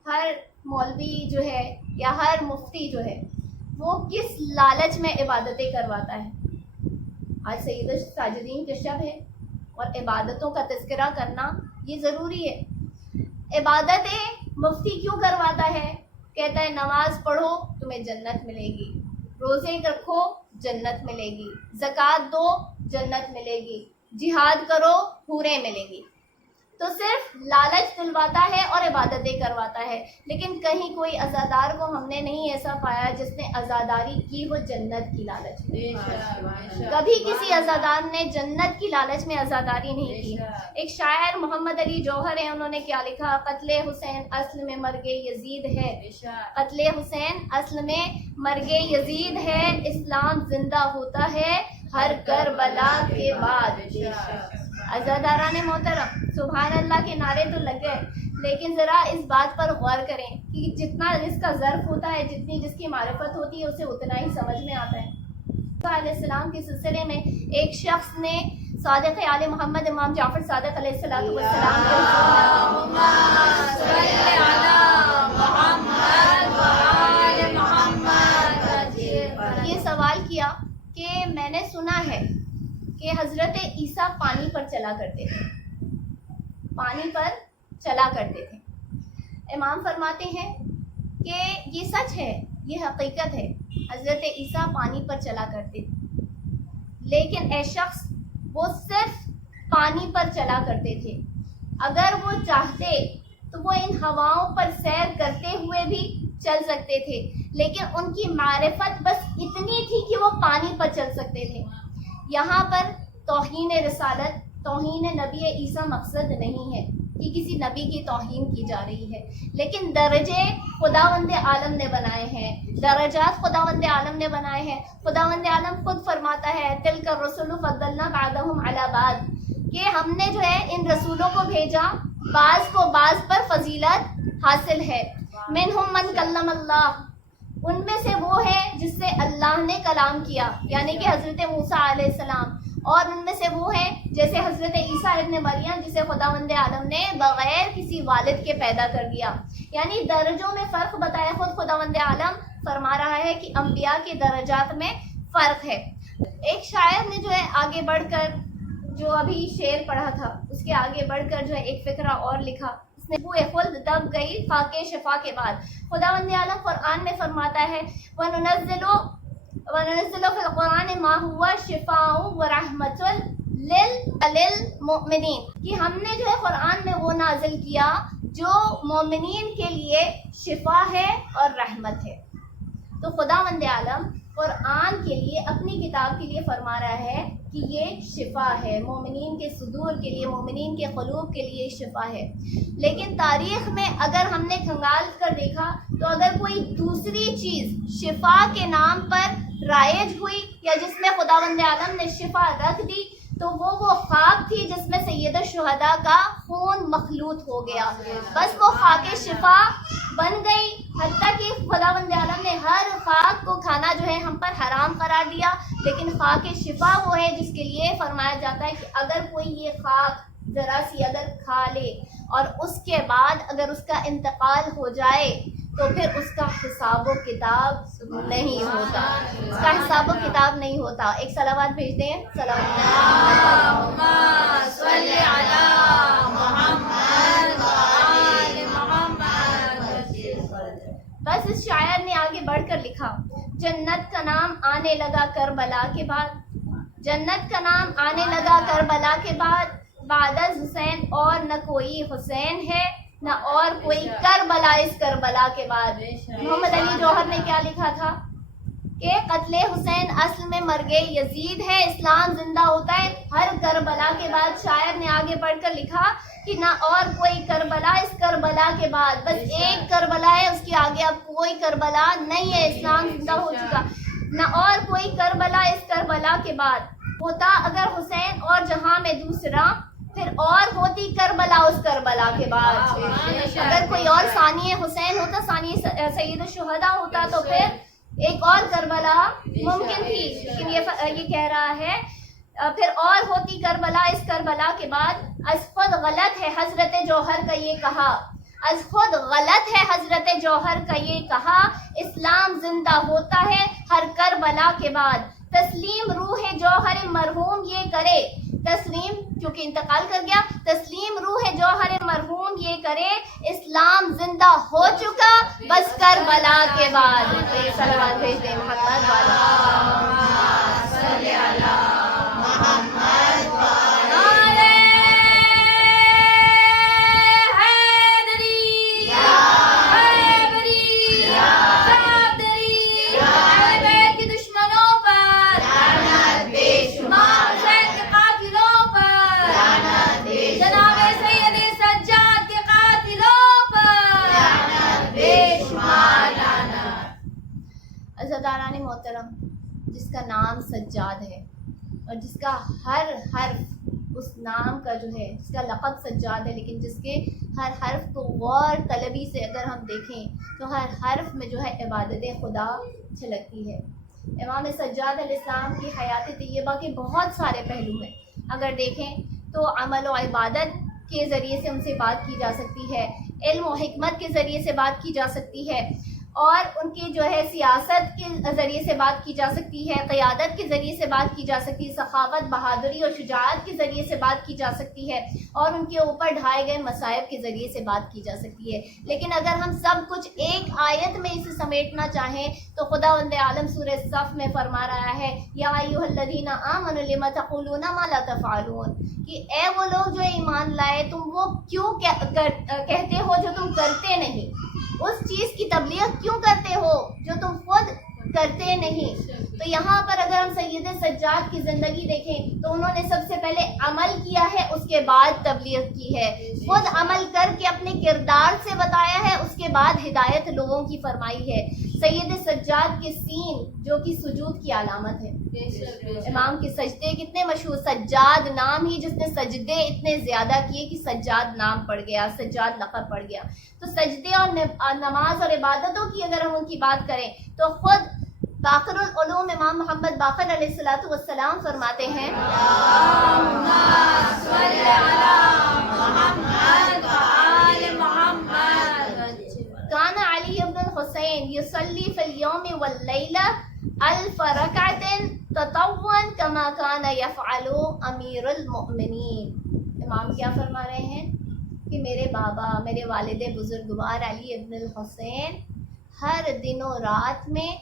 ہر مولوی جو ہے یا ہر مفتی جو ہے وہ کس لالچ میں عبادتیں کرواتا ہے. آج سید الساجدین کا شب ہے اور عبادتوں کا تذکرہ کرنا یہ ضروری ہے. عبادتیں مفتی کیوں کرواتا ہے؟ کہتا ہے نماز پڑھو تمہیں جنت ملے گی، روزے رکھو جنت ملے گی، زکوٰۃ دو جنت ملے گی، جہاد کرو حوریں ملیں گی. تو صرف لالچ دلواتا ہے اور عبادتیں کرواتا ہے. لیکن کہیں کوئی عزادار کو ہم نے نہیں ایسا پایا جس نے عزاداری کی وہ جنت کی لالچ میں. کبھی کسی عزادار نے جنت کی لالچ میں عزاداری نہیں کی. ایک شاعر محمد علی جوہر ہیں، انہوں نے کیا لکھا؟ قتل حسین اصل میں مرگ یزید ہے، قتل حسین اصل میں مرگ یزید ہے، اسلام زندہ ہوتا ہے ہر کربلا کے بعد. عزاداران محترم، سبحان اللہ کے نعرے تو لگ گئے، لیکن ذرا اس بات پر غور کریں کہ جتنا جس کا ظرف ہوتا ہے، جتنی جس کی معرفت ہوتی ہے، اسے اتنا ہی سمجھ میں آتا ہے. علیہ السلام کے سلسلے میں ایک شخص نے صادق آل محمد امام جعفر صادق علیہ السلام یہ سوال کیا کہ میں نے سنا ہے کہ حضرت عیسیٰ پانی پر چلا کرتے تھے، پانی پر چلا کرتے تھے. امام فرماتے ہیں کہ یہ سچ ہے، یہ حقیقت ہے، حضرت عیسیٰ پانی پر چلا کرتے تھے. لیکن اے شخص، وہ صرف پانی پر چلا کرتے تھے. اگر وہ چاہتے تو وہ ان ہواؤں پر سیر کرتے ہوئے بھی چل سکتے تھے، لیکن ان کی معرفت بس اتنی تھی کہ وہ پانی پر چل سکتے تھے. یہاں پر توہین رسالت، توہین نبی عیسیٰ مقصد نہیں ہے کہ کسی نبی کی توہین کی جا رہی ہے، لیکن درجے خداوند عالم نے بنائے ہیں، درجات خداوند عالم نے بنائے ہیں. خداوند عالم خود فرماتا ہے تلک الرسل فضلنا بعضهم علی بعض، کہ ہم نے جو ہے ان رسولوں کو بھیجا، بعض کو بعض پر فضیلت حاصل ہے. منہم من کلم اللہ، ان میں سے وہ ہے جس سے اللہ نے کلام کیا، یعنی کہ حضرت موسیٰ علیہ السلام. اور ان میں سے وہ ہے جیسے حضرت عیسیٰ ابن مریم، جسے خداوند عالم نے بغیر کسی والد کے پیدا کر دیا. یعنی درجوں میں فرق بتایا. خود خداوند عالم فرما رہا ہے کہ انبیاء کے درجات میں فرق ہے. ایک شاعر نے جو ہے آگے بڑھ کر، جو ابھی شعر پڑھا تھا اس کے آگے بڑھ کر جو ہے ایک فقرہ اور لکھا. اس نے بوئے خلد دب گئی خاک شفا کے بعد. خداوند عالم قرآن میں فرماتا ہے وَنُنَزِّلُ فِي الْقُرْآنِ مَا هُوَ شِفَاءٌ وَرَحْمَةٌ لِلْمُؤْمِنِينَ، کہ ہم نے جو ہے قرآن میں وہ نازل کیا جو مومنین کے لیے شفا ہے اور رحمت ہے. تو خداوند عالم قرآن کے لیے، اپنی کتاب کے لیے فرما رہا ہے کہ یہ شفا ہے، مومنین کے صدور کے لیے، مومنین کے قلوب کے لیے شفا ہے. لیکن تاریخ میں اگر ہم نے کھنگال کر دیکھا تو اگر کوئی دوسری چیز شفا کے نام پر رائج ہوئی یا جس میں خداوند عالم نے شفا رکھ دی تو وہ خاک تھی جس میں سید الشہداء کا خون مخلوط ہو گیا. بس وہ خاک شفا بن گئی، حتیٰ کہ خداوند عالم نے ہر خاک کو کھانا جو ہے ہم پر حرام قرار دیا. لیکن خاک شفا وہ ہے جس کے لیے فرمایا جاتا ہے کہ اگر کوئی یہ خاک ذرا سی اگر کھا لے اور اس کے بعد اگر اس کا انتقال ہو جائے تو پھر اس کا حساب و کتاب نہیں ہوتا، اس کا حساب و کتاب نہیں ہوتا. ایک صلوات بھیج دیں. اللہم صلی علی محمد و آل محمد. بس اس شاعر نے آگے بڑھ کر لکھا، جنت کا نام آنے لگا کربلا کے بعد، جنت کا نام آنے لگا کربلا کے بعد، بعد از حسین اور نہ کوئی حسین ہے نہ اور کوئی کربلا اس کربلا کے بعد. محمد علی جوہر نے کیا لکھا تھا کہ قتل حسین اصل میں مرگ یزید ہے، اسلام زندہ ہوتا ہے ہر کربلا کے بعد. شاعر نے آگے بڑھ کر لکھا کہ نہ اور کوئی کربلا اس کربلا کے بعد، بس ایک کربلا ہے، اس کے آگے اب کوئی کربلا نہیں ہے، اسلام زندہ ہو چکا. نہ اور کوئی کربلا اس کربلا کے بعد، ہوتا اگر حسین اور جہاں میں دوسرا، پھر اور ہوتی کربلا اس کربلا کے بعد. اگر کوئی اور ثانی حسین ہوتا، ثانی سید الشہداء ہوتا، تو پھر ایک اور کربلا ممکن تھی. لیکن یہ کہہ رہا ہے پھر اور ہوتی کربلا اس کربلا کے بعد. از خود غلط ہے حضرت جوہر کا یہ کہا، از خود غلط ہے حضرت جوہر کا یہ کہا، اسلام زندہ ہوتا ہے ہر کربلا کے بعد. تسلیم روح جوہر مرحوم یہ کرے، تسلیم چونکہ انتقال کر گیا، تسلیم روح جوہر مرحوم یہ کرے، اسلام زندہ ہو چکا بس کربلا کے بعد. صلوات بھیج دیں محمد والا. صلی علی محمد و عزاداران محترم، جس کا نام سجاد ہے اور جس کا ہر حرف اس نام کا جو ہے، جس کا لقب سجاد ہے، لیکن جس کے ہر حرف کو غور طلبی سے اگر ہم دیکھیں تو ہر حرف میں جو ہے عبادت خدا چھلکتی ہے. امام سجاد علیہ السلام کی حیات طیبہ کے بہت سارے پہلو ہیں. اگر دیکھیں تو عمل و عبادت کے ذریعے سے ان سے بات کی جا سکتی ہے، علم و حکمت کے ذریعے سے بات کی جا سکتی ہے، اور ان کی جو ہے سیاست کے ذریعے سے بات کی جا سکتی ہے، قیادت کے ذریعے سے بات کی جا سکتی ہے، سخاوت، بہادری اور شجاعت کے ذریعے سے بات کی جا سکتی ہے، اور ان کے اوپر ڈھائے گئے مصائب کے ذریعے سے بات کی جا سکتی ہے. لیکن اگر ہم سب کچھ ایک آیت میں اسے سمیٹنا چاہیں تو خداوند عالم سورہ صف میں فرما رہا ہے، یا ایھا الذین آمنوا لم تقولون ما لا تفعلون، کہ اے وہ لوگ جو ایمان لائے، تم وہ کیوں کہتے ہو جو تم کرتے نہیں، اس چیز کی تبلیغ کیوں کرتے ہو جو تم خود کرتے نہیں. تو یہاں پر اگر ہم سید سجاد کی زندگی دیکھیں تو انہوں نے سب سے پہلے عمل کیا ہے، اس کے بعد تبلیغ کی ہے، خود عمل کر کے اپنے کردار سے بتایا ہے، اس کے بعد ہدایت لوگوں کی فرمائی ہے. سید سجاد کے سین جو کہ سجود کی علامت ہے، امام کے سجدے کتنے مشہور، سجاد نام ہی جس نے سجدے اتنے زیادہ کیے کہ سجاد نام پڑ گیا، سجاد لقب پڑ گیا. تو سجدے اور نماز اور عبادتوں کی اگر ہم ان کی بات کریں تو خود باقر العلوم امام محمد باقر علیہ السلام فرماتے ہیں، اللہم صلی علی محمد و آل محمد. کان علی ابن الحسین یصلی فی اليوم واللیلہ 1000 رکعۃ تطوعا کما کان یفعل امیر المؤمنین. امام کیا فرما رہے ہیں کہ میرے بابا، میرے والد بزرگوار علی ابن الحسین ہر دن و رات میں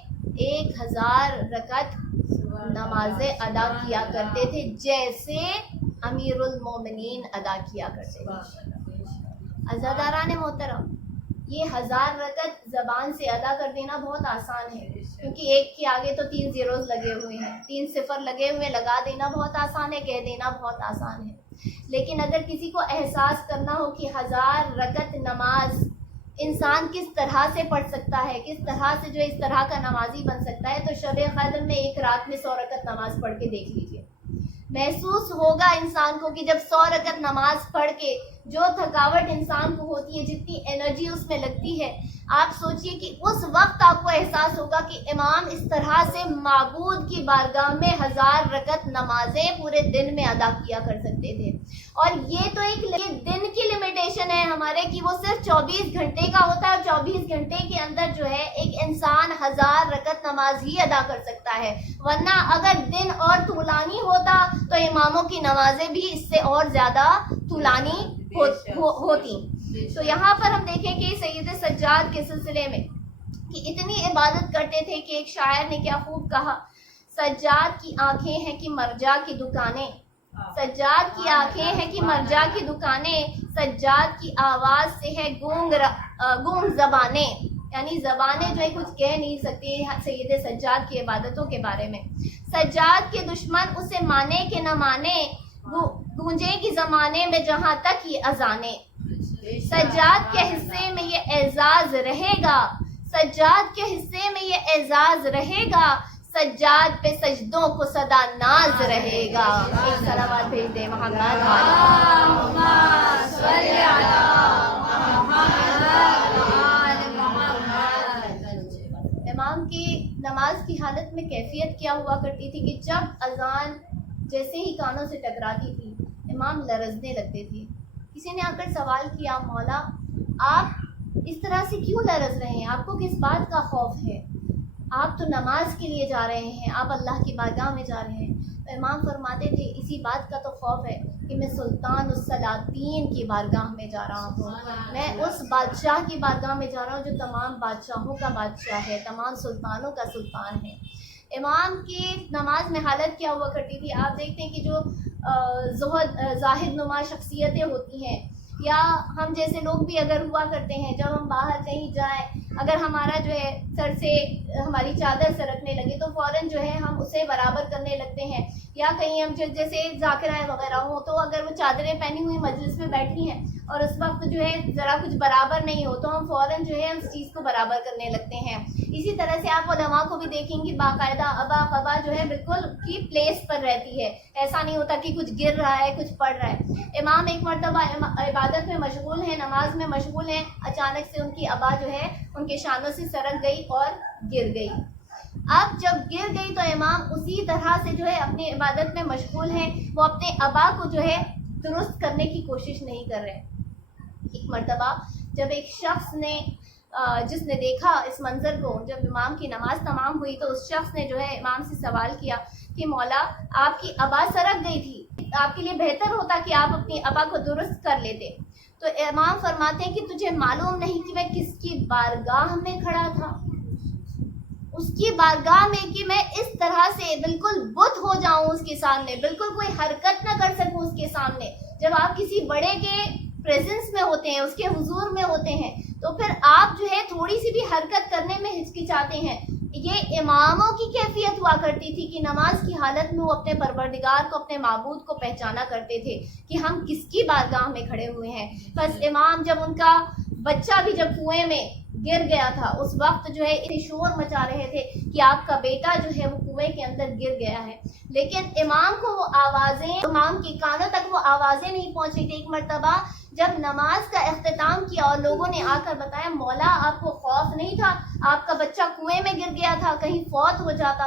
1000 رکعت نمازیں ادا کیا کرتے تھے جیسے امیر المومنین ادا کیا کرتے تھے. عزاداران محترم، یہ 1000 رکعت زبان سے ادا کر دینا بہت آسان ہے، کیونکہ ایک کے آگے تو 3 زیروز لگے ہوئے ہیں، 3 صفر لگے ہوئے، لگا دینا بہت آسان ہے، کہہ دینا بہت آسان ہے. لیکن اگر کسی کو احساس کرنا ہو کہ 1000 رکعت نماز انسان کس طرح سے پڑھ سکتا ہے، کس طرح سے جو اس طرح کا نمازی بن سکتا ہے، تو شب قدر میں ایک رات میں 100 رکعت نماز پڑھ کے دیکھ لیجئے. محسوس ہوگا انسان کو کہ جب 100 رکعت نماز پڑھ کے جو تھکاوٹ انسان کو ہوتی ہے، جتنی انرجی اس میں لگتی ہے، آپ سوچئے کہ اس وقت آپ کو احساس ہوگا کہ امام اس طرح سے معبود کی بارگاہ میں 1000 رکعت نمازیں پورے دن میں ادا کیا کر سکتے تھے. اور یہ تو ایک دن کی لمیٹیشن ہے ہمارے کہ وہ صرف 24 گھنٹے کا ہوتا ہے، اور 24 گھنٹے کے اندر جو ہے ایک انسان 1000 رکعت نماز ہی ادا کر سکتا ہے. ورنہ اگر دن اور طولانی ہوتا تو اماموں کی نمازیں بھی اس سے اور زیادہ طولانی ہوتی. تو یہاں پر ہم دیکھیں کہ سید سجاد کے سلسلے میں کہ اتنی عبادت کرتے تھے کہ ایک شاعر نے کیا خوب کہا، سجاد کی آنکھیں ہیں کہ مرجا کی دکانیں، سجاد کی آنکھیں ہیں کہ مرجا کی دکانیں، سجاد کی آواز سے ہے گونگ زبانیں. یعنی زبانیں جو ہے کچھ کہہ نہیں سکتی سید سجاد کی عبادتوں کے بارے میں. سجاد کے دشمن اسے مانے کہ نہ مانے، گونجے گی زمانے میں جہاں تک یہ اذانیں. سجاد کے حصے میں یہ اعزاز رہے گا، سجاد کے حصے میں یہ اعزاز رہے گا، سجاد پہ سجدوں کو صدا ناز رہے گا. ایک صلوات بھیج دیں محمد اللہم صلی علی محمد. امام کی نماز کی حالت میں کیفیت کیا ہوا کرتی تھی کہ جب اذان جیسے ہی کانوں سے ٹکراتی تھی امام لرزنے لگتے تھے. کسی نے آ کر سوال کیا، مولا آپ اس طرح سے کیوں لرز رہے ہیں، آپ کو کس بات کا خوف ہے، آپ تو نماز کے لیے جا رہے ہیں، آپ اللہ کی بارگاہ میں جا رہے ہیں. تو امام فرماتے تھے اسی بات کا تو خوف ہے کہ میں سلطان السلاطین کی بارگاہ میں جا رہا ہوں، میں اس بادشاہ کی بارگاہ میں جا رہا ہوں جو تمام بادشاہوں کا بادشاہ ہے، تمام سلطانوں کا سلطان ہے. امام کی نماز میں حالت کیا ہوا کرتی تھی، آپ دیکھتے ہیں کہ جو زاہد نما شخصیتیں ہوتی ہیں، یا ہم جیسے لوگ بھی اگر ہوا کرتے ہیں، جب ہم باہر کہیں جائیں اگر ہمارا جو ہے سر سے ہماری چادر سرکنے لگے تو فوراً جو ہے ہم اسے برابر کرنے لگتے ہیں. یا کہیں ہم جیسے ذاکرائیں وغیرہ ہوں تو اگر وہ چادریں پہنی ہوئی مجلس میں بیٹھی ہیں اور اس وقت جو ہے ذرا کچھ برابر نہیں ہو تو ہم فوراً جو ہے اس چیز کو برابر کرنے لگتے ہیں. اسی طرح سے آپ علماء کو بھی دیکھیں گے باقاعدہ ابا قبا جو ہے بالکل کی پلیس پر رہتی ہے، ایسا نہیں ہوتا کہ کچھ گر رہا ہے کچھ پڑ رہا ہے. امام ایک مرتبہ عبادت میں مشغول ہیں، نماز میں مشغول ہیں، اچانک سے ان کی ابا جو ہے ان کے شانوں سے سرک گئی اور گر گئی. اب جب گر گئی تو امام اسی طرح سے جو ہے اپنی عبادت میں مشغول ہیں، وہ اپنے ابا کو جو ہے درست کرنے کی کوشش نہیں کر رہے. ایک مرتبہ جب ایک شخص نے جس نے دیکھا اس منظر کو، جب امام کی نماز تمام ہوئی تو اس شخص نے جو ہے امام سے سوال کیا کہ مولا آپ کی ابا سرک گئی تھی، آپ کے لیے بہتر ہوتا کہ آپ اپنی ابا کو درست کر لیتے. تو امام فرماتے ہیں کہ تجھے معلوم نہیں کہ میں کس کی بارگاہ میں کھڑا تھا، اس کی بارگاہ میں کہ میں اس طرح سے بالکل بت ہو جاؤں اس کے سامنے، بالکل کوئی حرکت نہ کر سکوں اس کے سامنے. جب آپ کسی بڑے کے پریزنس میں ہوتے ہیں، اس کے حضور میں ہوتے ہیں تو پھر آپ جو ہے تھوڑی سی بھی حرکت کرنے میں ہچکچاتے ہیں. یہ اماموں کی کیفیت ہوا کرتی تھی کہ نماز کی حالت میں وہ اپنے پروردگار کو، اپنے معبود کو پہچانا کرتے تھے کہ ہم کس کی بارگاہ میں کھڑے ہوئے ہیں. بس امام جب ان کا بچہ بھی جب کنویں میں گر گیا تھا اس وقت جو ہے اتنے شور مچا رہے تھے کہ آپ کا بیٹا جو ہے وہ کنویں کے اندر گر گیا ہے، لیکن امام کو وہ آوازیں، امام کے کانوں تک وہ آوازیں نہیں پہنچ رہی تھی. ایک مرتبہ جب نماز کا اختتام کیا اور لوگوں نے آ کر بتایا مولا آپ کو خوف نہیں تھا، آپ کا بچہ کنویں میں گر گیا تھا، کہیں فوت ہو جاتا.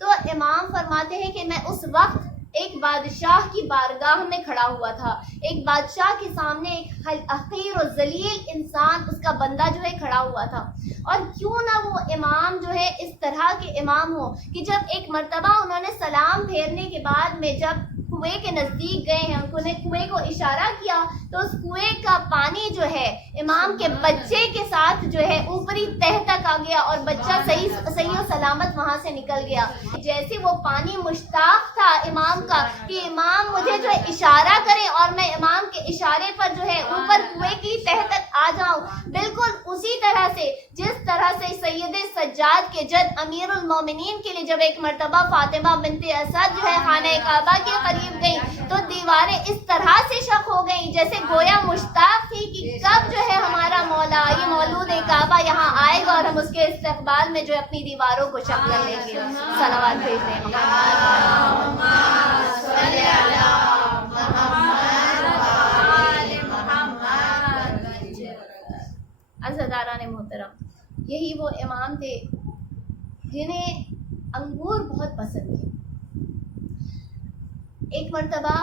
تو امام فرماتے ہیں کہ میں اس وقت ایک بادشاہ کی بارگاہ میں کھڑا ہوا تھا، ایک بادشاہ کے سامنے ایک حقیر و ذلیل انسان، اس کا بندہ جو ہے کھڑا ہوا تھا. اور کیوں نہ وہ امام جو ہے اس طرح کے امام ہو کہ جب ایک مرتبہ انہوں نے سلام پھیرنے کے بعد میں جب کنویں کے نزدیک گئے ہیں، انہوں نے کنویں کو اشارہ کیا تو اس کنویں کا پانی جو ہے امام کے بچے کے ساتھ جو ہے اوپری تہ تک آ گیا اور بچہ صحیح و سلامت وہاں سے نکل گیا. جیسے وہ پانی مشتاق تھا امام کا کہ امام مجھے جو ہے اشارہ کرے اور میں امام کے اشارے پر جو ہے اوپر کنویں کی تہ تک آ جاؤں، بالکل اسی طرح سے جس طرح سے سید سجاد کے جد امیر المومنین کے لیے جب ایک مرتبہ فاطمہ بنت اسد جو ہے خانہ کعبہ کے قریب گئی تو دیواریں اس طرح سے شق ہو گئیں جیسے گویا مشتاق تھی کہ کب جو ہے ہمارا مولا یہ مولود کعبہ یہاں آئے گا اور ہم اس کے استقبال میں جو ہے اپنی دیواروں کو شق کر لیں گے. صلوات بھیج دیں اللہم صلی علی محمد یہی وہ امام تھے جنہیں انگور بہت پسند تھے۔ ایک مرتبہ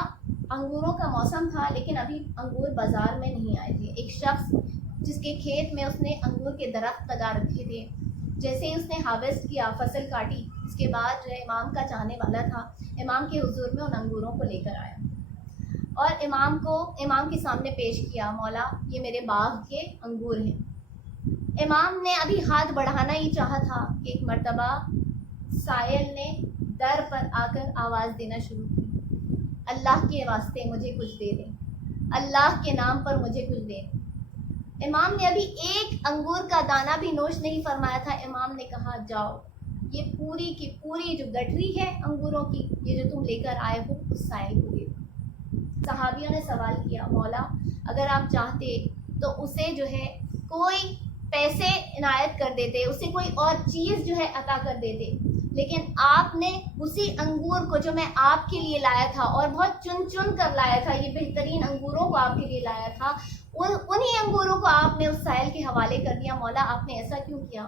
انگوروں کا موسم تھا لیکن ابھی انگور بازار میں نہیں آئے تھے۔ ایک شخص جس کے کھیت میں اس نے انگور کے درخت لگا رکھے تھے، جیسے ہی اس نے ہارویسٹ کیا، فصل کاٹی، اس کے بعد جو ہے امام کا چاہنے والا تھا، امام کے حضور میں ان انگوروں کو لے کر آیا اور امام کے سامنے پیش کیا، مولا یہ میرے باغ کے انگور ہیں۔ امام نے ابھی ہاتھ بڑھانا ہی چاہا تھا کہ ایک مرتبہ سائل نے در پر آ کر آواز دینا شروع کی، اللہ کے واسطے مجھے کچھ دے دیں، اللہ کے نام پر مجھے کچھ دیں۔ امام نے ابھی ایک انگور کا دانہ بھی نوش نہیں فرمایا تھا، امام نے کہا جاؤ یہ پوری کی پوری جو گٹھری ہے انگوروں کی، یہ جو تم لے کر آئے ہو اس سائل کو دے دو۔ صحابیوں نے سوال کیا، مولا اگر آپ چاہتے تو اسے جو ہے کوئی پیسے عنایت کر دیتے، اسے کوئی اور چیز جو ہے عطا کر دیتے، لیکن آپ نے اسی انگور کو جو میں آپ کے لیے لایا تھا اور بہت چن چن کر لایا تھا، یہ بہترین انگوروں کو آپ کے لیے لایا تھا، انہی انگوروں کو آپ نے اس سائل کے حوالے کر دیا، مولا آپ نے ایسا کیوں کیا؟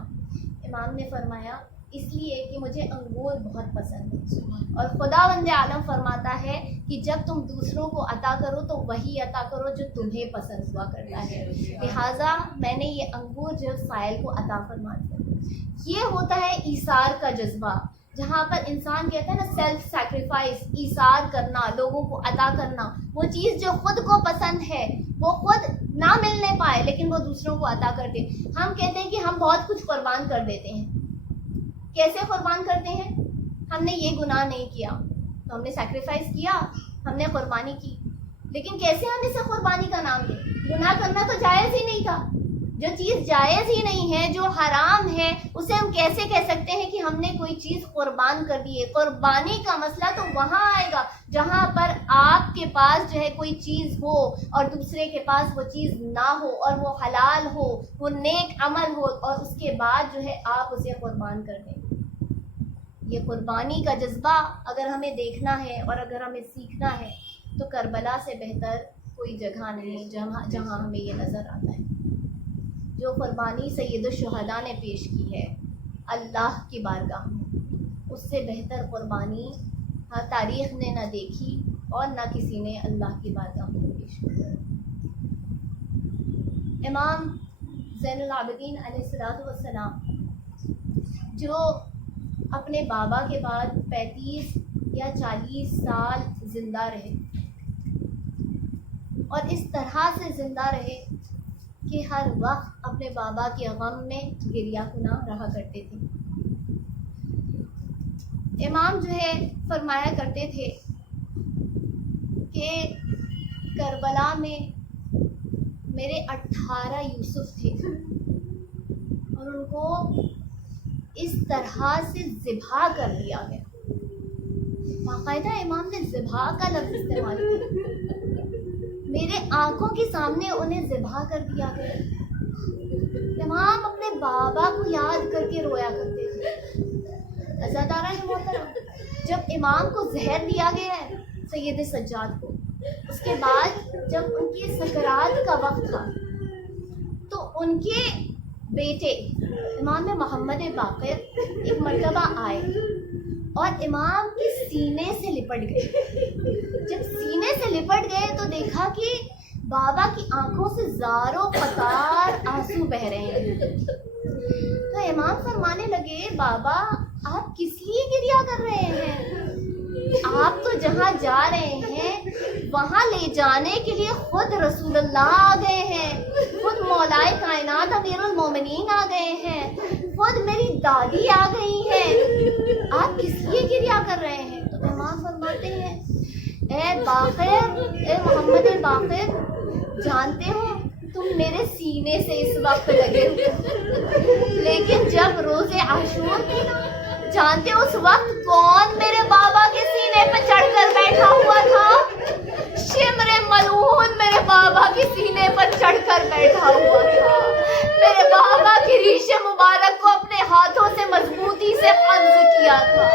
امام نے فرمایا اس لیے کہ مجھے انگور بہت پسند ہے، اور خداوند عالم فرماتا ہے کہ جب تم دوسروں کو عطا کرو تو وہی عطا کرو جو تمہیں پسند ہوا کرتا ہے، لہٰذا میں نے یہ انگور جو سائل کو عطا فرما دیا۔ یہ ہوتا ہے ایثار کا جذبہ، جہاں پر انسان کہتا ہے نا سیلف سیکریفائس، ایثار کرنا، لوگوں کو عطا کرنا، وہ چیز جو خود کو پسند ہے وہ خود نہ ملنے پائے لیکن وہ دوسروں کو عطا کر دے۔ ہم کہتے ہیں کہ ہم بہت کچھ قربان کر دیتے ہیں، کیسے قربان کرتے ہیں؟ ہم نے یہ گناہ نہیں کیا تو ہم نے سیکریفائس کیا، ہم نے قربانی کی، لیکن کیسے ہم اسے قربانی کا نام دیں؟ گناہ کرنا تو جائز ہی نہیں تھا، جو چیز جائز ہی نہیں ہے، جو حرام ہے، اسے ہم کیسے کہہ سکتے ہیں کہ ہم نے کوئی چیز قربان کر دی ہے؟ قربانی کا مسئلہ تو وہاں آئے گا جہاں پر آپ کے پاس جو ہے کوئی چیز ہو اور دوسرے کے پاس وہ چیز نہ ہو، اور وہ حلال ہو، وہ نیک عمل ہو، اور اس کے بعد جو ہے آپ اسے قربان کر دیں۔ یہ قربانی کا جذبہ اگر ہمیں دیکھنا ہے اور اگر ہمیں سیکھنا ہے تو کربلا سے بہتر کوئی جگہ نہیں جہاں ہمیں یہ نظر آتا ہے۔ جو قربانی سید الشہداء نے پیش کی ہے اللہ کی بارگاہ میں، اس سے بہتر قربانی تاریخ نے نہ دیکھی اور نہ کسی نے اللہ کی بارگاہ میں پیش کی۔ امام زین العابدین علیہ السلام جو اپنے بابا کے بعد 35 یا 40 سال زندہ رہے، اور اس طرح سے زندہ رہے کہ ہر وقت اپنے بابا کے غم میں گریہ کناں رہا کرتے تھے۔ امام جو ہے فرمایا کرتے تھے کہ کربلا میں میرے 18 یوسف تھے اور ان کو اس طرح سے ذبح کر دیا گیا، باقاعدہ امام نے ذبح کا لفظ استعمال کیا، میرے آنکھوں کے سامنے انہیں ذبح کر دیا گیا۔ امام اپنے بابا کو یاد کر کے رویا کرتے تھے۔ عزادارہ محترم، جب امام کو زہر دیا گیا ہے سید سجاد کو، اس کے بعد جب ان کی سکرات کا وقت تھا تو ان کے بیٹے امام محمد باقر ایک مرتبہ آئے اور امام کے سینے سے لپٹ گئے۔ جب سینے سے لپٹ گئے تو دیکھا کہ بابا کی آنکھوں سے زاروں قطار آنسو بہ رہے ہیں۔ تو امام فرمانے لگے، بابا آپ کس لیے گریہ کر رہے ہیں؟ آپ تو جہاں جا رہے ہیں وہاں لے جانے کے لیے خود رسول اللہ آ گئے ہیں، خود مولائے کائنات امیر المومنین آ گئے ہیں، خود میری دادی آ گئی ہے، آپ کس لیے گریہ کر رہے ہیں؟ تو امام فرماتے ہیں، اے باقر، اے محمد باقر، جانتے ہو تم میرے سینے سے اس وقت لگے ہوئے، لیکن جب روز عاشور تھے نا، جانتے ہو اس وقت کون میرے بابا کے سینے پہ چڑھ کر بیٹھا ہوا تھا؟ شمر ملعون میرے بابا کے سینے پر چڑھ کر بیٹھا ہوا تھا، میرے بابا کی ریش مبارک کو اپنے ہاتھوں سے مضبوطی سے قبض کیا تھا،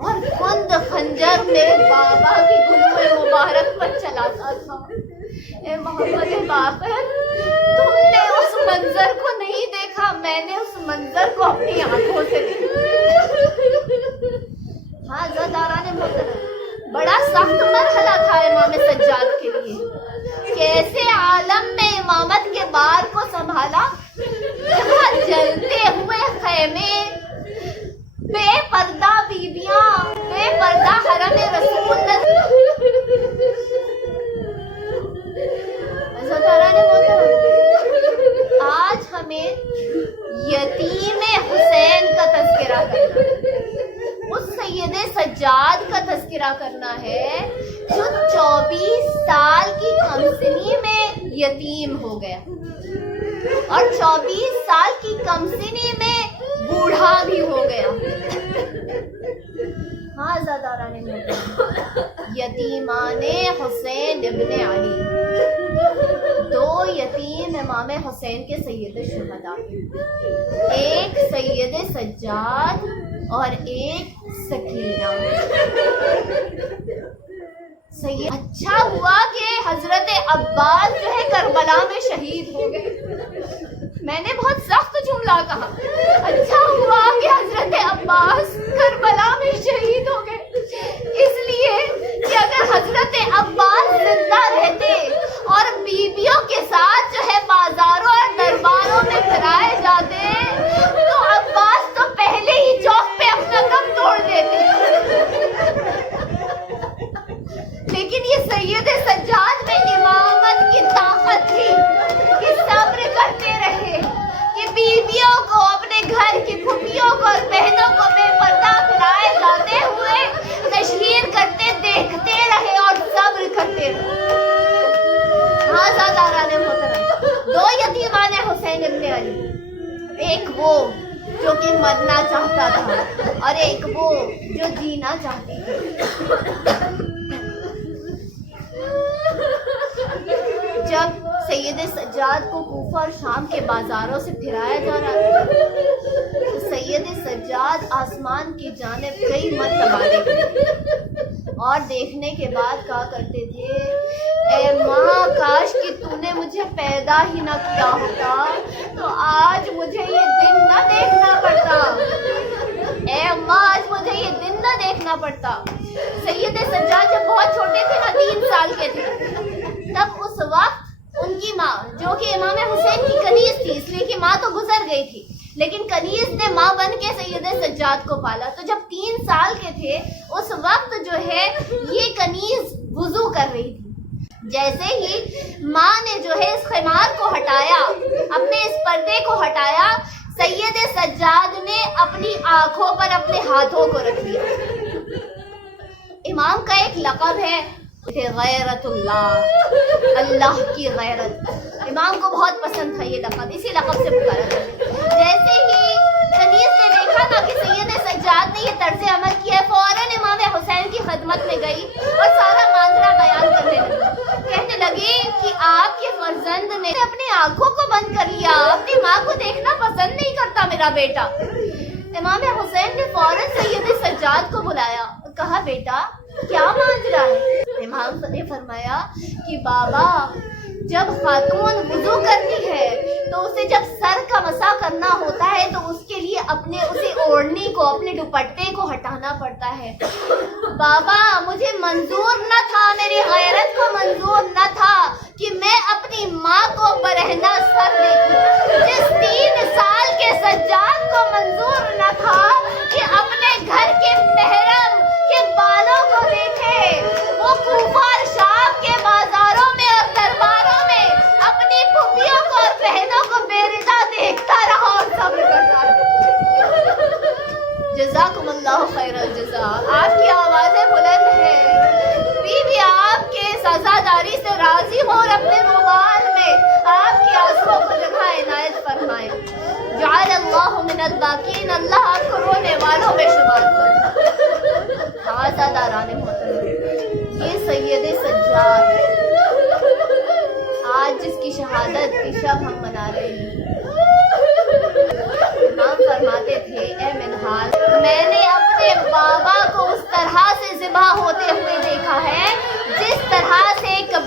اور کند خنجر میرے بابا کی گلوئے مبارک پر چلاتا تھا۔ اے محمد باقر، تم نے اس منظر کو نہیں دیکھا، میں نے اس منظر کو اپنی آنکھوں سے دیکھا۔ ہاں زاداران محترم، بڑا سخت مرحلہ تھا امام سجاد کے لیے۔ کیسے عالم میں امامت کے بار کو سنبھالا، جہاں جلتے ہوئے خیمے، بے پردہ بیبیاں، بے پردہ حرم رسول آج ہمیں یتیم حسین کا تذکرہ کرنا ہے، اس سید سجاد کا تذکرہ کرنا ہے جو 24 سال کی کمسنی میں یتیم ہو گیا اور 24 سال کی کمسنی میں بوڑھا بھی ہو گیا۔ ہاں زاداران محترم، یتیمان حسین ابن علی، دو یتیم امام حسین کے سید شہداء، ایک سید سجاد اور ایک سکینہ۔ اچھا ہوا کہ حضرت عباس جو ہے کربلا میں شہید ہو گئے۔ میں نے بہت سخت جملہ کہا، اچھا ہوا کہ حضرت عباس کربلا میں شہید ہو گئے، اس لیے کہ اگر حضرت عباس زندہ رہتے اور بیویوں کے ساتھ جو ہے بازاروں اور درباروں میں پھرائے جاتے تو عباس تو پہلے ہی چوک پہ اپنا دم توڑ دیتے۔ لیکن یہ سید سجاد میں امامت کی طاقت تھی کہ صبر کرتے رہے، کہ بیویوں کو، اپنے گھر کی پھوپھیوں کو اور بہنوں کو بے پردہ پھرائے جاتے ہوئے تشہیر کرتے دیکھتے رہے اور صبر کرتے رہے۔ ہاں زاداران محترم، دو یتیمان حسین ابن علی، ایک وہ جو کہ مرنا چاہتا تھا اور ایک وہ جو جینا چاہتی تھی۔ جب سید سجاد کو کوفہ اور شام کے بازاروں سے پھرایا جا رہا تھا تو سید سجاد آسمان کی جانب کئی مرتبہ دیکھتے اور دیکھنے کے بعد کہا کرتے تھے، اے ماں کاش کہ تو نے مجھے پیدا ہی نہ کیا ہوتا تو آج مجھے یہ دن نہ دیکھنا پڑتا، اے ماں آج مجھے یہ دن نہ دیکھنا پڑتا۔ سید سجاد جب بہت چھوٹے تھے نا، 3 سال کے تھے، تب اس وقت ان کی ماں جو کہ امام حسین کی کنیز تھی، اس لیے کہ ماں تو گزر گئی تھی، لیکن کنیز نے ماں بن کے سید سجاد کو پالا۔ تو جب 3 سال کے تھے اس وقت جو ہے یہ کنیز وضو کر رہی تھی۔ جیسے ہی ماں نے جو ہے اس خمار کو ہٹایا، اپنے اس پردے کو ہٹایا، سید سجاد نے اپنی آنکھوں پر اپنے ہاتھوں کو رکھ دیا۔ امام کا ایک لقب ہے غیرت اللہ، اللہ کی غیرت۔ امام کو بہت پسند تھا یہ لقب، اسی لقب سے پکارا تھا۔ جیسے ہی کنیز نے دیکھا نا کہ سید سجاد نے یہ طرز عمل کیا ہے، فوراً امام حسین کی خدمت میں گئی اور سارا ماجرا بیان کرنے لگی۔ کہنے لگی کہ آپ کے فرزند نے اپنی آنکھوں کو بند کر لیا، اپنی ماں کو دیکھنا پسند نہیں کرتا میرا بیٹا۔ امام حسین نے فوراً سید سجاد کو بلایا اور کہا، بیٹا کیا ماجرا ہے؟ امام نے فرمایا کہ بابا جب خاتون وضو کرتی ہے تو اسے جب سر کا مسح کرنا ہوتا ہے تو اس کے لیے اسے اوڑھنی کو، اپنے دوپٹے کو ہٹانا پڑتا ہے۔ بابا مجھے منظور نہ تھا، میری غیرت کو منظور نہ تھا کہ میں اپنی ماں کو برہنہ سر دیکھوں۔ جس 3 سال کے سجاد کو منظور نہ تھا کہ اپنے گھر کے محرم کے بالوں کو دیکھے، وہ کوفہ اور شام کے بازاروں میں اور درباروں میں اپنی پھوپھیوں کو اور بہنوں کو بے رضا دیکھتا رہا اور صبر کرتا رہا۔ جزاکم اللہ خیر الجزا۔ آپ کی آوازیں بلند ہیں، بیوی آپ کے سزاداری سے راضی ہو اور اپنے رومال میں آپ کی آنسوؤں کو جگہ عنایت فرمائے۔ جعل اللہ من الباکین، اللہ آپ کو رونے والوں میں شمار فرمائے۔ عزاداران محترم، یہ سید سجاد آج جس کی شہادت کی شب ہم منا رہے ہیں، امام فرماتے تھے، اے منہال، میں نے اپنے بابا کو اس طرح سے ذبح ہوتے ہوئے دیکھا ہے جس طرح سے ایک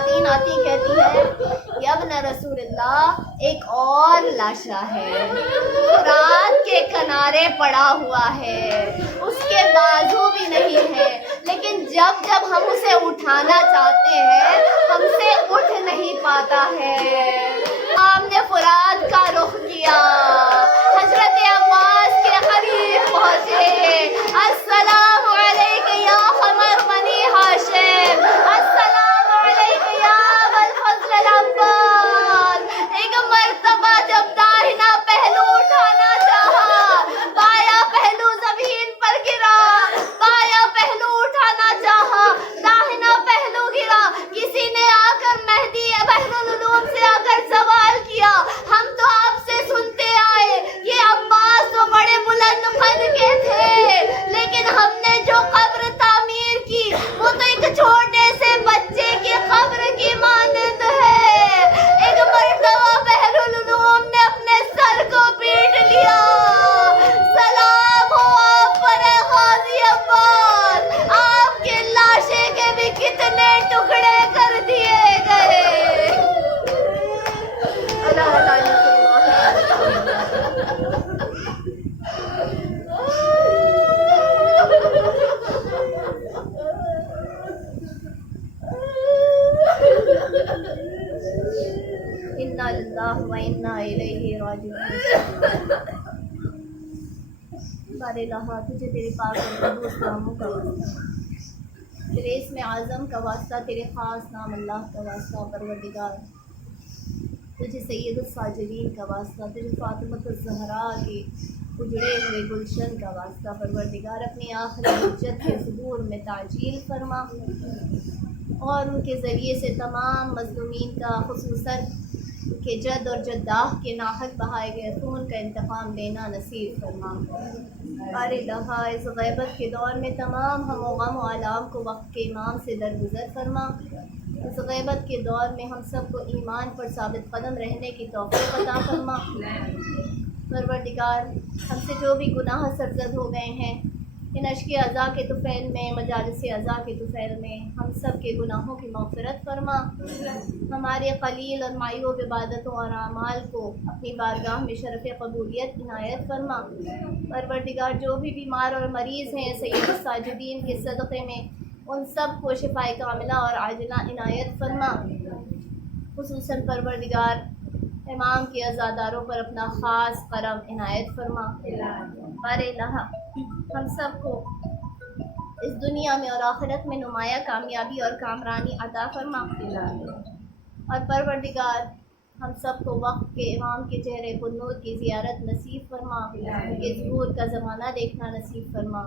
خواتین آتی کہتی ہیں یابن رسول اللہ ایک اور لاشا ہے، فرات کے کنارے پڑا ہوا ہے، اس کے بازو بھی نہیں ہے، لیکن جب جب ہم اسے اٹھانا چاہتے ہیں ہم سے اٹھ نہیں پاتا ہے۔ ہم نے فرات کا رخ کیا، حضرت عباس کے قریب پہنچے، السلام علیک یا قمر بنی ہاشم، السلام علیک یا ابا الفضل العباس۔ ایک مرتبہ جب داہنا پہلو اٹھانا چاہا، بایاں پہلو زمین پر گرا، بایاں پہلو اٹھانا چاہا، داہنا پہلو گرا۔ کسی نے آ کر مہدی بحر العلوم سے آ کر سوال کیا، ہم تو آپ سے سنتے آئے یہ عباس تو بڑے بلند قد کے تھے، لیکن ہم نے جو قبر تعمیر کی وہ تو ایک چھوٹے سے بچے کی قبر کی مانند ہے۔ ایک مرتبہ بحر العلوم نے اپنے سر کو پیٹ لیا، سلام ہو آپ پر اے غازی عباس، آپ کے لاشے کے بھی کتنے ٹکڑے کر دیے گئے۔ اللہ تعالیٰ انا للہ و انا الیہ راجعون۔ بارے الہا تجھے تیرے پاک اور قدوس ناموں کا واسطہ، تیرے اسم اعظم کا واسطہ، تیرے خاص نام اللہ کا واسطہ پروردگار، تجھے سید الساجدین کا واسطہ، تجھے فاطمۃ الزہراء کے اجڑے ہوئے گلشن کا واسطہ پروردگار، اپنی آخری حجت کے ظہور میں تعجیل فرما اور ان کے ذریعے سے تمام مظلومین کا، خصوصاً کہ جد اور جداہ کے ناحق بہائے گئے خون کا انتقام لینا نصیب فرما۔ بارے الہا اس غیبت کے دور میں تمام ہم و غم و آلام کو وقت کے امام سے درگزر فرما، اس غیبت کے دور میں ہم سب کو ایمان پر ثابت قدم رہنے کی توفیق عطا فرما۔ پروردگار ہم سے جو بھی گناہ سرزد ہو گئے ہیں ان اشک عزا کے طفیل میں، مجالس عزا کے طفیل میں، ہم سب کے گناہوں کی مغفرت فرما، ہمارے قلیل اور معیوب عبادتوں اور اعمال کو اپنی بارگاہ میں شرف قبولیت عنایت فرما۔ پروردگار جو بھی بیمار اور مریض ہیں سید الساجدین کے صدقے میں ان سب کو شفائے کاملہ اور عاجلہ عنایت فرما، خصوصاً پروردگار امام کے عزاداروں پر اپنا خاص کرم عنایت فرما۔ بارے الہا ہم سب کو اس دنیا میں اور آخرت میں نمایاں کامیابی اور کامرانی عطا فرما، اور پروردگار ہم سب کو وقت کے امام کے چہرے پر نور کی زیارت نصیب فرما، ان کے ظہور کا زمانہ دیکھنا نصیب فرما،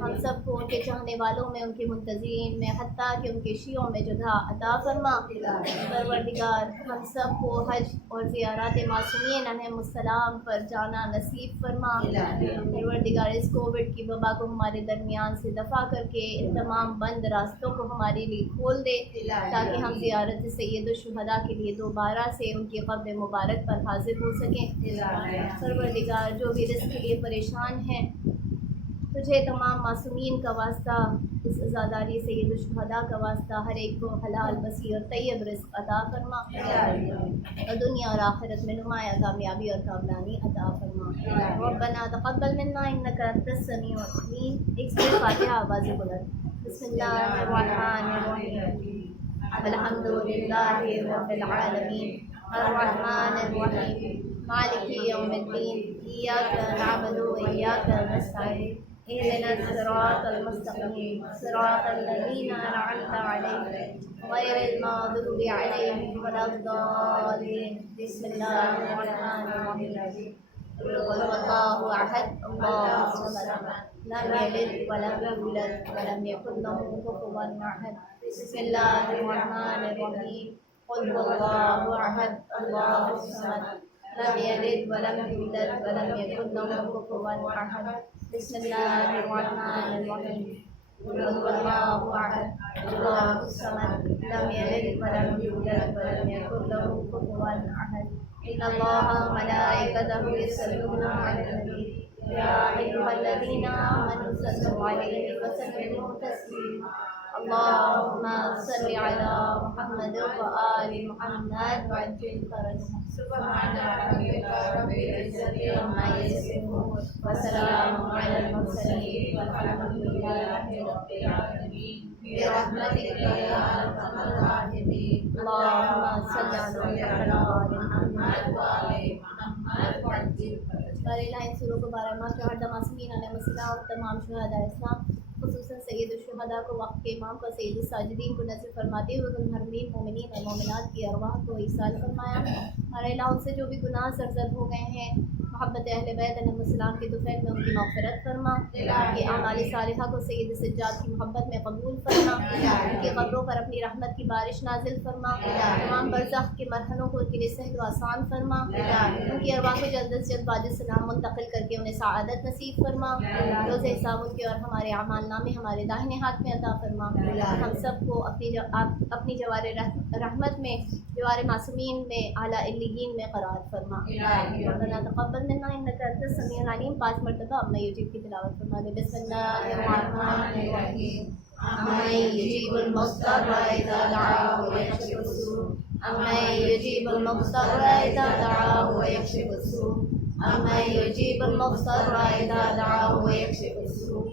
ہم سب کو ان کے چاہنے والوں میں، ان کے منتظرین میں، حتیٰ کہ ان کے شیعوں میں جگہ عطا فرما۔ پروردگار ہم سب کو حج اور زیارات معصومین علیہم السلام پر جانا نصیب فرما۔ پروردگار اس کووڈ کی وبا کو ہمارے درمیان سے دفع کر کے ان تمام بند راستوں کو ہمارے لیے کھول دے، تاکہ ہم زیارت سید الشہداء کے لیے دوبارہ سے ان کی قبر مبارک پر حاضر ہو سکیں۔ پروردگار جو بھی رزق کے لیے پریشان ہیں تجھے تمام معصومین کا واسطہ، اس عزاداری سید الشہداء کا واسطہ ہر ایک کو حلال وسیع اور طیب رزق عطا فرما، اور دنیا اور آخرت میں نمایاں کامیابی اور کامرانی عطا فرما۔ ربنا تقبل منا انک انت السمیع العلیم۔ ایک سورہ فاتحہ آواز بلند۔ بسم اللہ الرحمن الرحیم، الحمد للہ رب العالمین، الرحمن الرحیم، مالک یوم الدین، ایاک نعبد و ایاک نستعین، اهدنا الصراط المستقیم، صراط الذین انعمت علیہم غیر المغضوب علیہم ولا الضالین۔ بسم اللہ الرحمن الرحیم، قل هو اللہ احد اللہ الصمد لم یلد ولم یولد ولم یکن له کفوا احد۔ بسم اللہ الرحمن الرحیم، قل هو اللہ احد اللہ الصمد لم یلد ولم یولد ولم یکن له کفوا احد۔ بسم اللہ الرحمن الرحیم، قل هو اللہ احد اللہ الصمد لم یلد ولم یولد ولم یکن له کفوا احد۔ ان اللہ وملائکتہ یصلون علی النبی یا ایھا الذین آمنوا صلوا علیہ وسلموا تسلیما۔ اللهم صل على محمد وآل محمد وعجل فرجهم سبحان ربك رب العزة عما يصفون وسلام على المرسلين والحمد لله رب العالمين برحمتك يا أرحم الراحمين اللهم صل على محمد وآل محمد وعجل فرجهم ان سوروں کو 12 ماہ کے ہر معصومین علیہ السلام اور تمام شہداء اسلام خصوصاً سید الشہداء کو وقت کے امام کو سید الساجدین کو نصر فرماتے ہوئے المحرمین مومنین اور مومنات کی ارواح کو ایصال فرمایا. اور اللہ ان سے جو بھی گناہ سرزد ہو گئے ہیں محبت اہل بیت علیہ السلام کے طفیل میں ان کی مغفرت فرما. ان کے اعمال صالحہ کو سید سجاد کی محبت میں قبول فرما. ان کے قبروں پر اپنی رحمت کی بارش نازل فرما. تمام برزخ کے مرحلوں کو ان کے لیے سہل و آسان فرما. ان کی ارواح کو جلد از جلد بعد السلام منتقل کر کے انہیں سعادت نصیب فرما. روز حساب ان کے اور ہمارے اعمال نامے ہمارے داہنے ہاتھ میں عطا فرما. ہم سب کو اپنی جوار رحمت میں جوار معصومین میں اعلیٰ علیین میں قرار فرما. ربنا تقبل منا انك انت السميع العليم. 5 مرتبہ اما یجیب کی تلاوت فرما دے. بسم اللہ الرحمن الرحیم. اما یجیب المضطر اذا دعاه ويكشف السوء. اما یجیب المضطر اذا دعاه ويكشف السوء. اما یجیب المضطر اذا دعاه ويكشف السوء.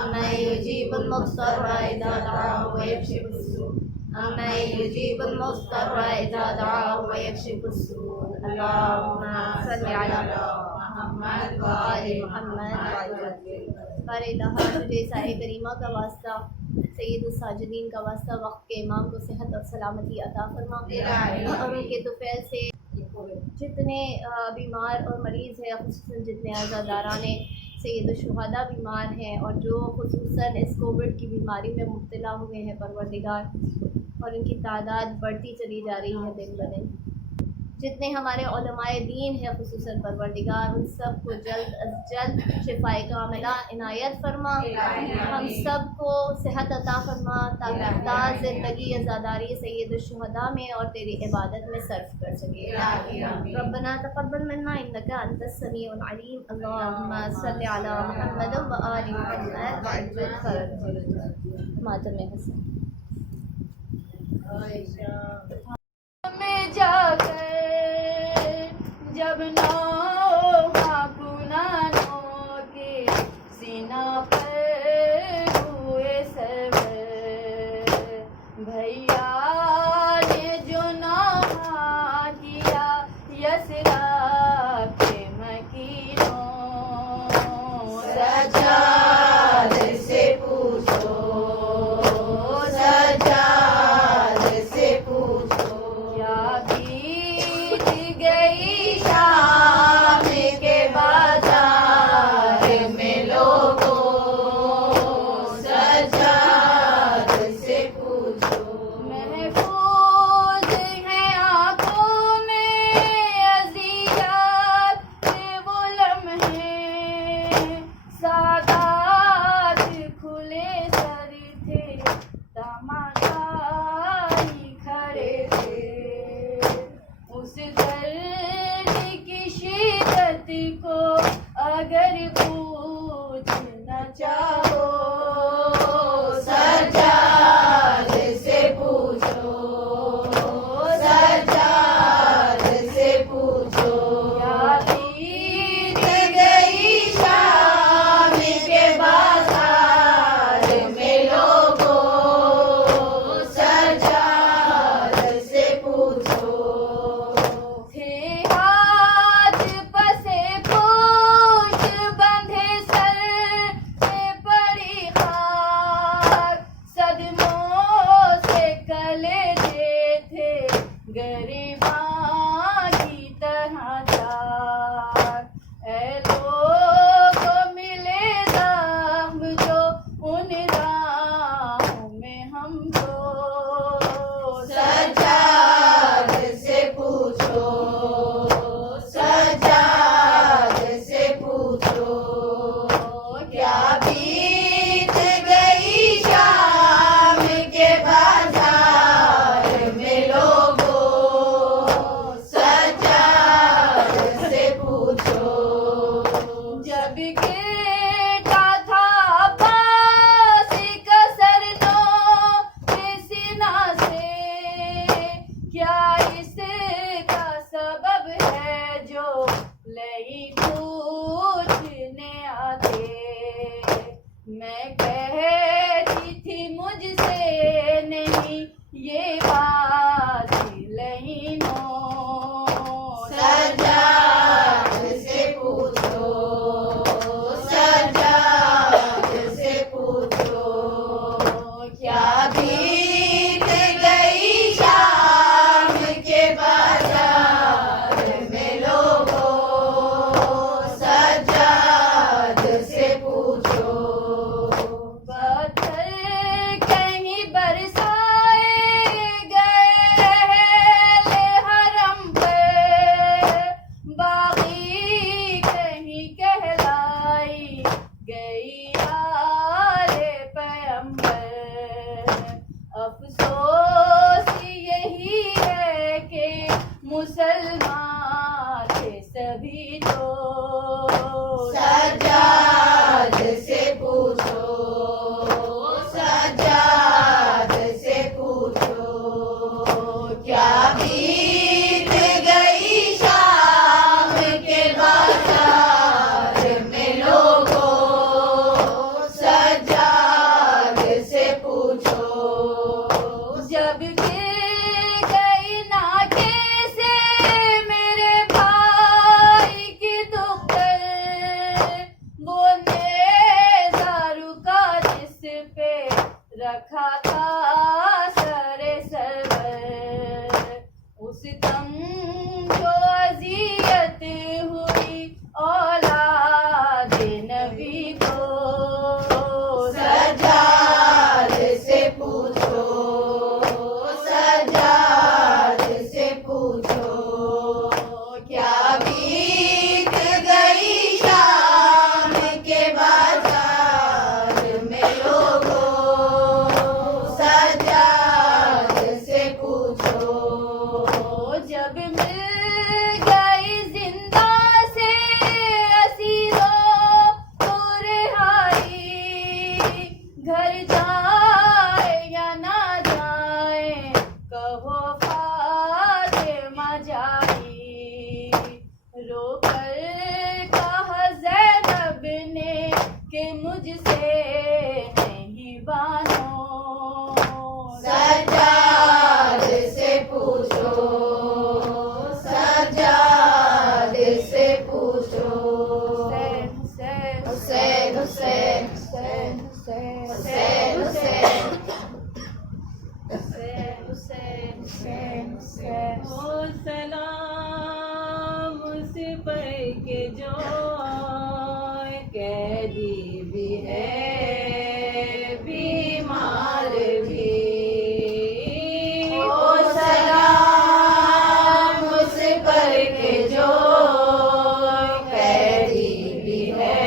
اما یجیب المضطر اذا دعاه ويكشف السوء. اما یجیب المضطر اذا دعاه ويكشف السوء. اللهم صل على محمد وآل محمد پر الہا تجھے سائے کریمہ کا واسطہ سید الساجدین کا واسطہ وقت کے امام کو صحت اور سلامتی عطا فرما. اور ان کے طفیل سے جتنے بیمار اور مریض ہیں خصوصاً جتنے عزاداران سید الشہداء بیمار ہیں اور جو خصوصاً اس کووڈ کی بیماری میں مبتلا ہوئے ہیں پروردگار اور ان کی تعداد بڑھتی چلی جا رہی ہے دن بدن. جتنے ہمارے علماء دین ہیں خصوصاً پروردگار ان سب کو جلد از جلد شفائے کاملہ عنایت فرما. ہم سب کو صحت عطا فرما تاکہ دار زندگی عزاداری سید الشہداء میں اور تیری عبادت میں صرف کر سکے. ربنا تقبل منا انك انت السميع العليم. اللهم صل على محمد وآل محمد وعجل فرجهم. ماتم حسن میں جا کر جب نو خاکونانوں کے سینہ پر ہوئے سرور بھیا نے جو نوحہ کیا یسرا کے مکینوں سجاد سے پوچھو سجاد سے پوچھو کیا بیت گئی شام کے بازار میں لوگوں سجاد سے پوچھو محفوظ ہیں آنکھوں میں اذیت سے وہ لمحے سادات کھلے سر تھے تماشائی کھڑے تھے اس درد کی شدت کو اگر پوچھنا چاہو سجاد سے پوچھو سجاد سے پوچھو کیا بیت گئی شام کے بازار میں لوگوں سجاد سے پوچھو تھے ہاتھ پسے پوچھ بندھے سر پہ پڑی خاک صدموں سے کلیجے تھے غریباں کی طرح چاک اے لوگ ملے زخم جو ان راہوں میں ہم کو سجاد سے پوچھو سجاد سے پوچھو کیا بیت گئی شام کے بازار میں لوگوں بھی تو سجاد سے پوچھو، سجاد سے پوچھو، کیا بیت گئی شام کے بازار میں لوگوں، سجاد سے پوچھو، جب گر گئی ناکے سے میرے بھائی کی دختر، وہ نیزہ رکا جس پہ رکھا تھا سر سرور، اس دم جو اذیت ہوئی اولاد نبی کو، سجاد سے پوچھو، سجاد سے پوچھو، کیا بیت گئی شام کے بازار میں لوگوں، سجاد سے پوچھو، جب مل گئی زندہ سے اسیروں کو رہائی، گھر جائے یا نہ جائے کہو فاطمہ جائی، رو کر کہا زینب نے کہ مجھ سے نہیں بانو، سجاد سے پوچھو، سجاد سے پوچھو، حسین حسین حسین حسین حسین حسین حسین حسین حسین حسین حسین ہو سلام اس پر کہ جو قیدی بھی ہے بیمار بھی، او سلام اس پر کہ جو قیدی بھی ہے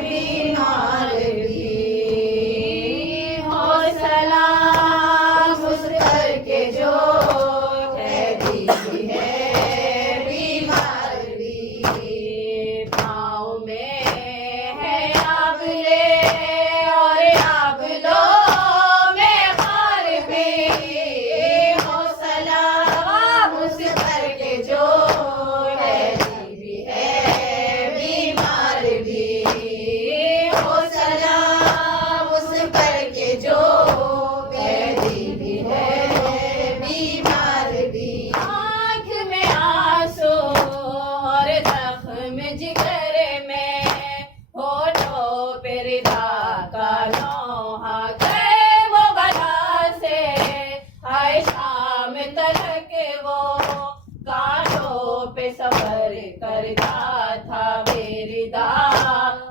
بیمار بھی، او سلام اس پر کہ جو قیدی بھی ہے بیمار بھی، پاؤں میں ہے آبلے اور آبلوں میں خار بھی، ہو سلام اس پر کہ جو قیدی بھی ہے بیمار بھی، ہو سلام اس پر کہ جو قیدی بھی ہے بیمار بھی، آنکھ میں آنسو اور زخم جگر میں، ہونٹوں پہ ردا کا نوحہ گئے وہ بلا سے، ہائے شام تلک وہ کانٹوں پہ سفر کرتا تھا بے ردا،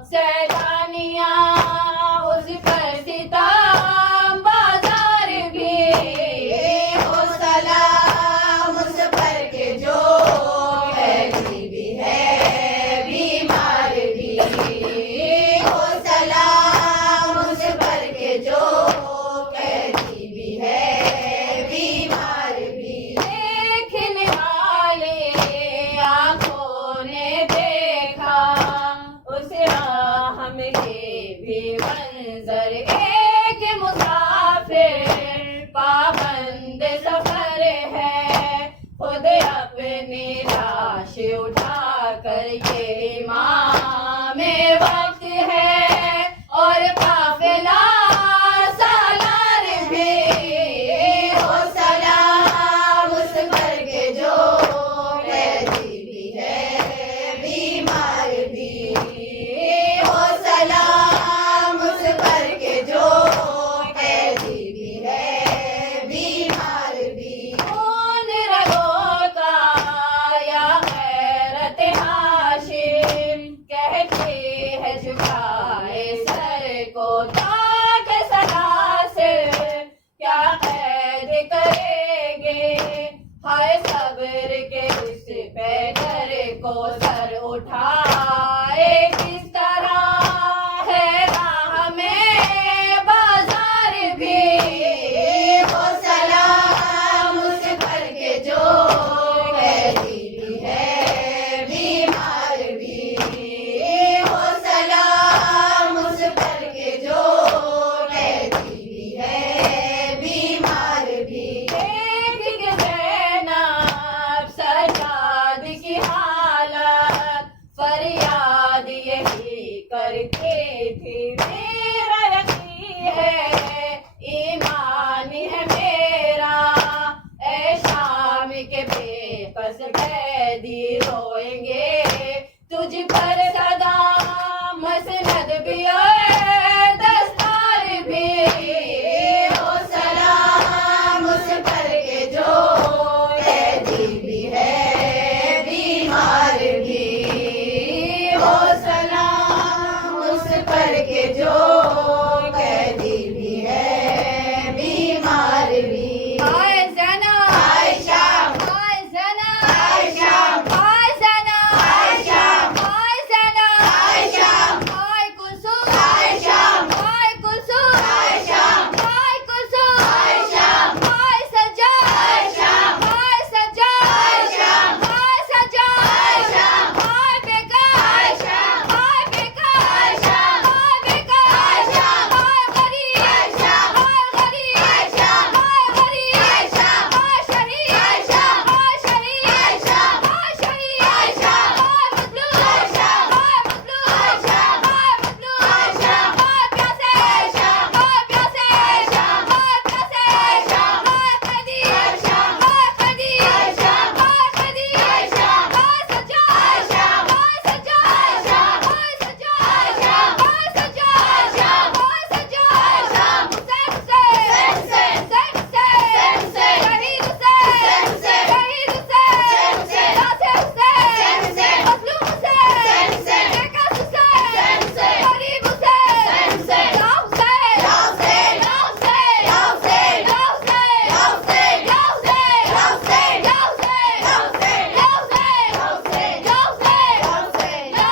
سیلانیاں اس پر ستم بازار بھی، ہو سلام اس پر کہ جو قیدی بھی ہے بیمار بھی، ہو سلام اس پر کہ جو قیدی بھی ہے بیمار بھی، دیکھنے والے آنکھوں نے دیکھا اس راہ میں بھی منظر، ایک مسافر پابند سفر ہے، خود اپنی لاش اٹھا کر یہ امام وقت ہے، اور قافلہ سالار بھی، ہو سلام اس پر کہ جو قیدی بھی ہے بیمار بھی، ہو سلام اس پر کہ جو قیدی بھی ہے بیمار بھی، خون رگوں کا یا غیرت ہاشم، کہتے ہیں جھکائے سر کو تاک سلاسل، کیا قید کریں گے ہائے صبر کے اس پیکر کو سر اٹھائے، کس طرح ہے راہ میں بازار بھی، ہو سلام اس پر کہ جو قیدی بھی ہے کے بے کس قیدی روئیں گے تجھ پر صدا مسند بھی اور دستار بھی ہو سلام اس پر کے جو قیدی بھی ہے بیمار بھی ہو سلام اس پر کے جو قیدی بھی ہے بیمار بھی ہائے زینب عائشہ ہائے زینب عائشہ ہائے زینب عائشہ ہائے زینب عائشہ ہائے کلثوم عائشہ ہائے کلثوم عائشہ ہائے کلثوم عائشہ ہائے سجاد عائشہ ہائے سجاد عائشہ ہائے سجاد عائشہ ہائے بیکار عائشہ ہائے بیکار عائشہ ہائے بیکار عائشہ ہائے غریب عائشہ ہائے غریب عائشہ ہائے غریب عائشہ ہائے شہید عائشہ ہائے شہید عائشہ ہائے شہید عائشہ ہائے مظلوم عائشہ ہائے مظلوم عائشہ ہائے مظلوم عائشہ ہائے پیاسے عائشہ ہائے پیاسے عائشہ ہائے پیاسے عائشہ ہائے قیدی عائشہ ہائے قیدی عائشہ ہائے قیدی عائشہ ہائے سجاد عائشہ ہائے سجاد عائشہ ہائے سجاد عائشہ ہائے سجاد عائشہ ہائے سجاد عائشہ حسین حسین حسین حسین حسین حسین شہید حسین حسین شہید حسین حسین ناصر حسین حسین مظلوم حسین حسین بیکس حسین حسین غریب حسین حسین یا حسین یا حسین یا حسین یا حسین یا حسین یا حسین یا حسین یا حسین یا حسین یا حسین یا حسین یا حسین یا حسین یا حسین یا حسین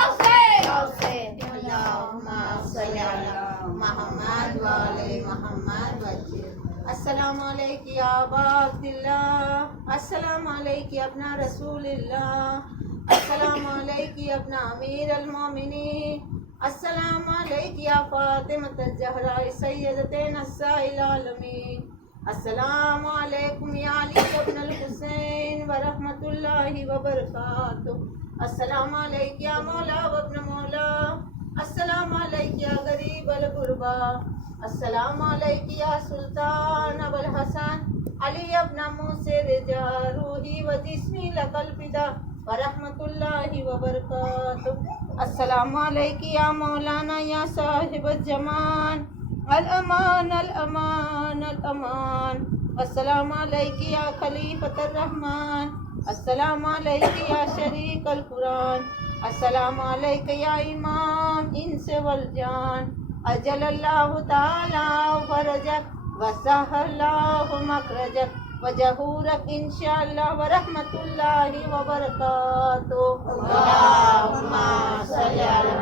یا حسین اللہم صلی علی محمد و آل محمد وجل السلام علیکم یا ابا عبداللہ السلام علیکم ابن رسول اللہ السلام علیکم ابن امیر المومنین السلام علیکم یا فاطمۃ الزہراء سیدۃ نساء العالمین السلام علیکم یا علی ابن الحسین ورحمۃ اللہ وبرکاتہ السلام علیکم یا مولا وابن مولا السلام علیکم یا غریب الغربا السلام علیکم یا سلطان ابو الحسن علی ابن موسی رجا روحی و جسمی لک الفدا ورحمۃ اللہ وبرکاتہ السلام علیکم یا مولانا یا صاحب الجمان الامان الامان الامان السلام علیکم یا خلیفۃ الرحمن السلام علیکم یا شریک القرآن السلام علیکم یا امام انس والجان اجل اللہ تعالی فرجک وسح اللہ مخرجک وجہورک انشاءاللہ ورحمۃ اللہ وبرکاتہ اللہم صلی علی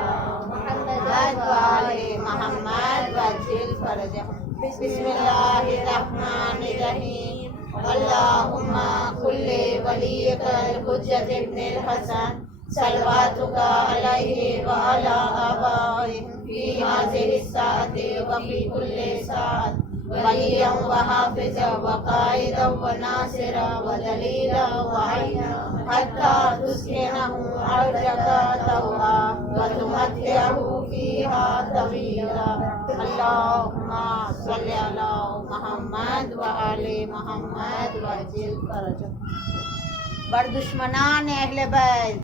محمد وآل محمد وعجل فرجهم بسم اللہ الرحمن الرحیم اللہم کل ولیک الحجت ابن الحسن صلواتک علیہ وعلی آبائہ فی هذه الساعة وفی کل ساعة ولیا وحافظا وقائدا وناصرا ودلیلا وعینا حتی تسکنہ عرضک طوعا وتمتعہ فیہا طویلا اللہم صلی علی محمد وآل محمد وعجل فرجہ بر دشمنان اہل بیت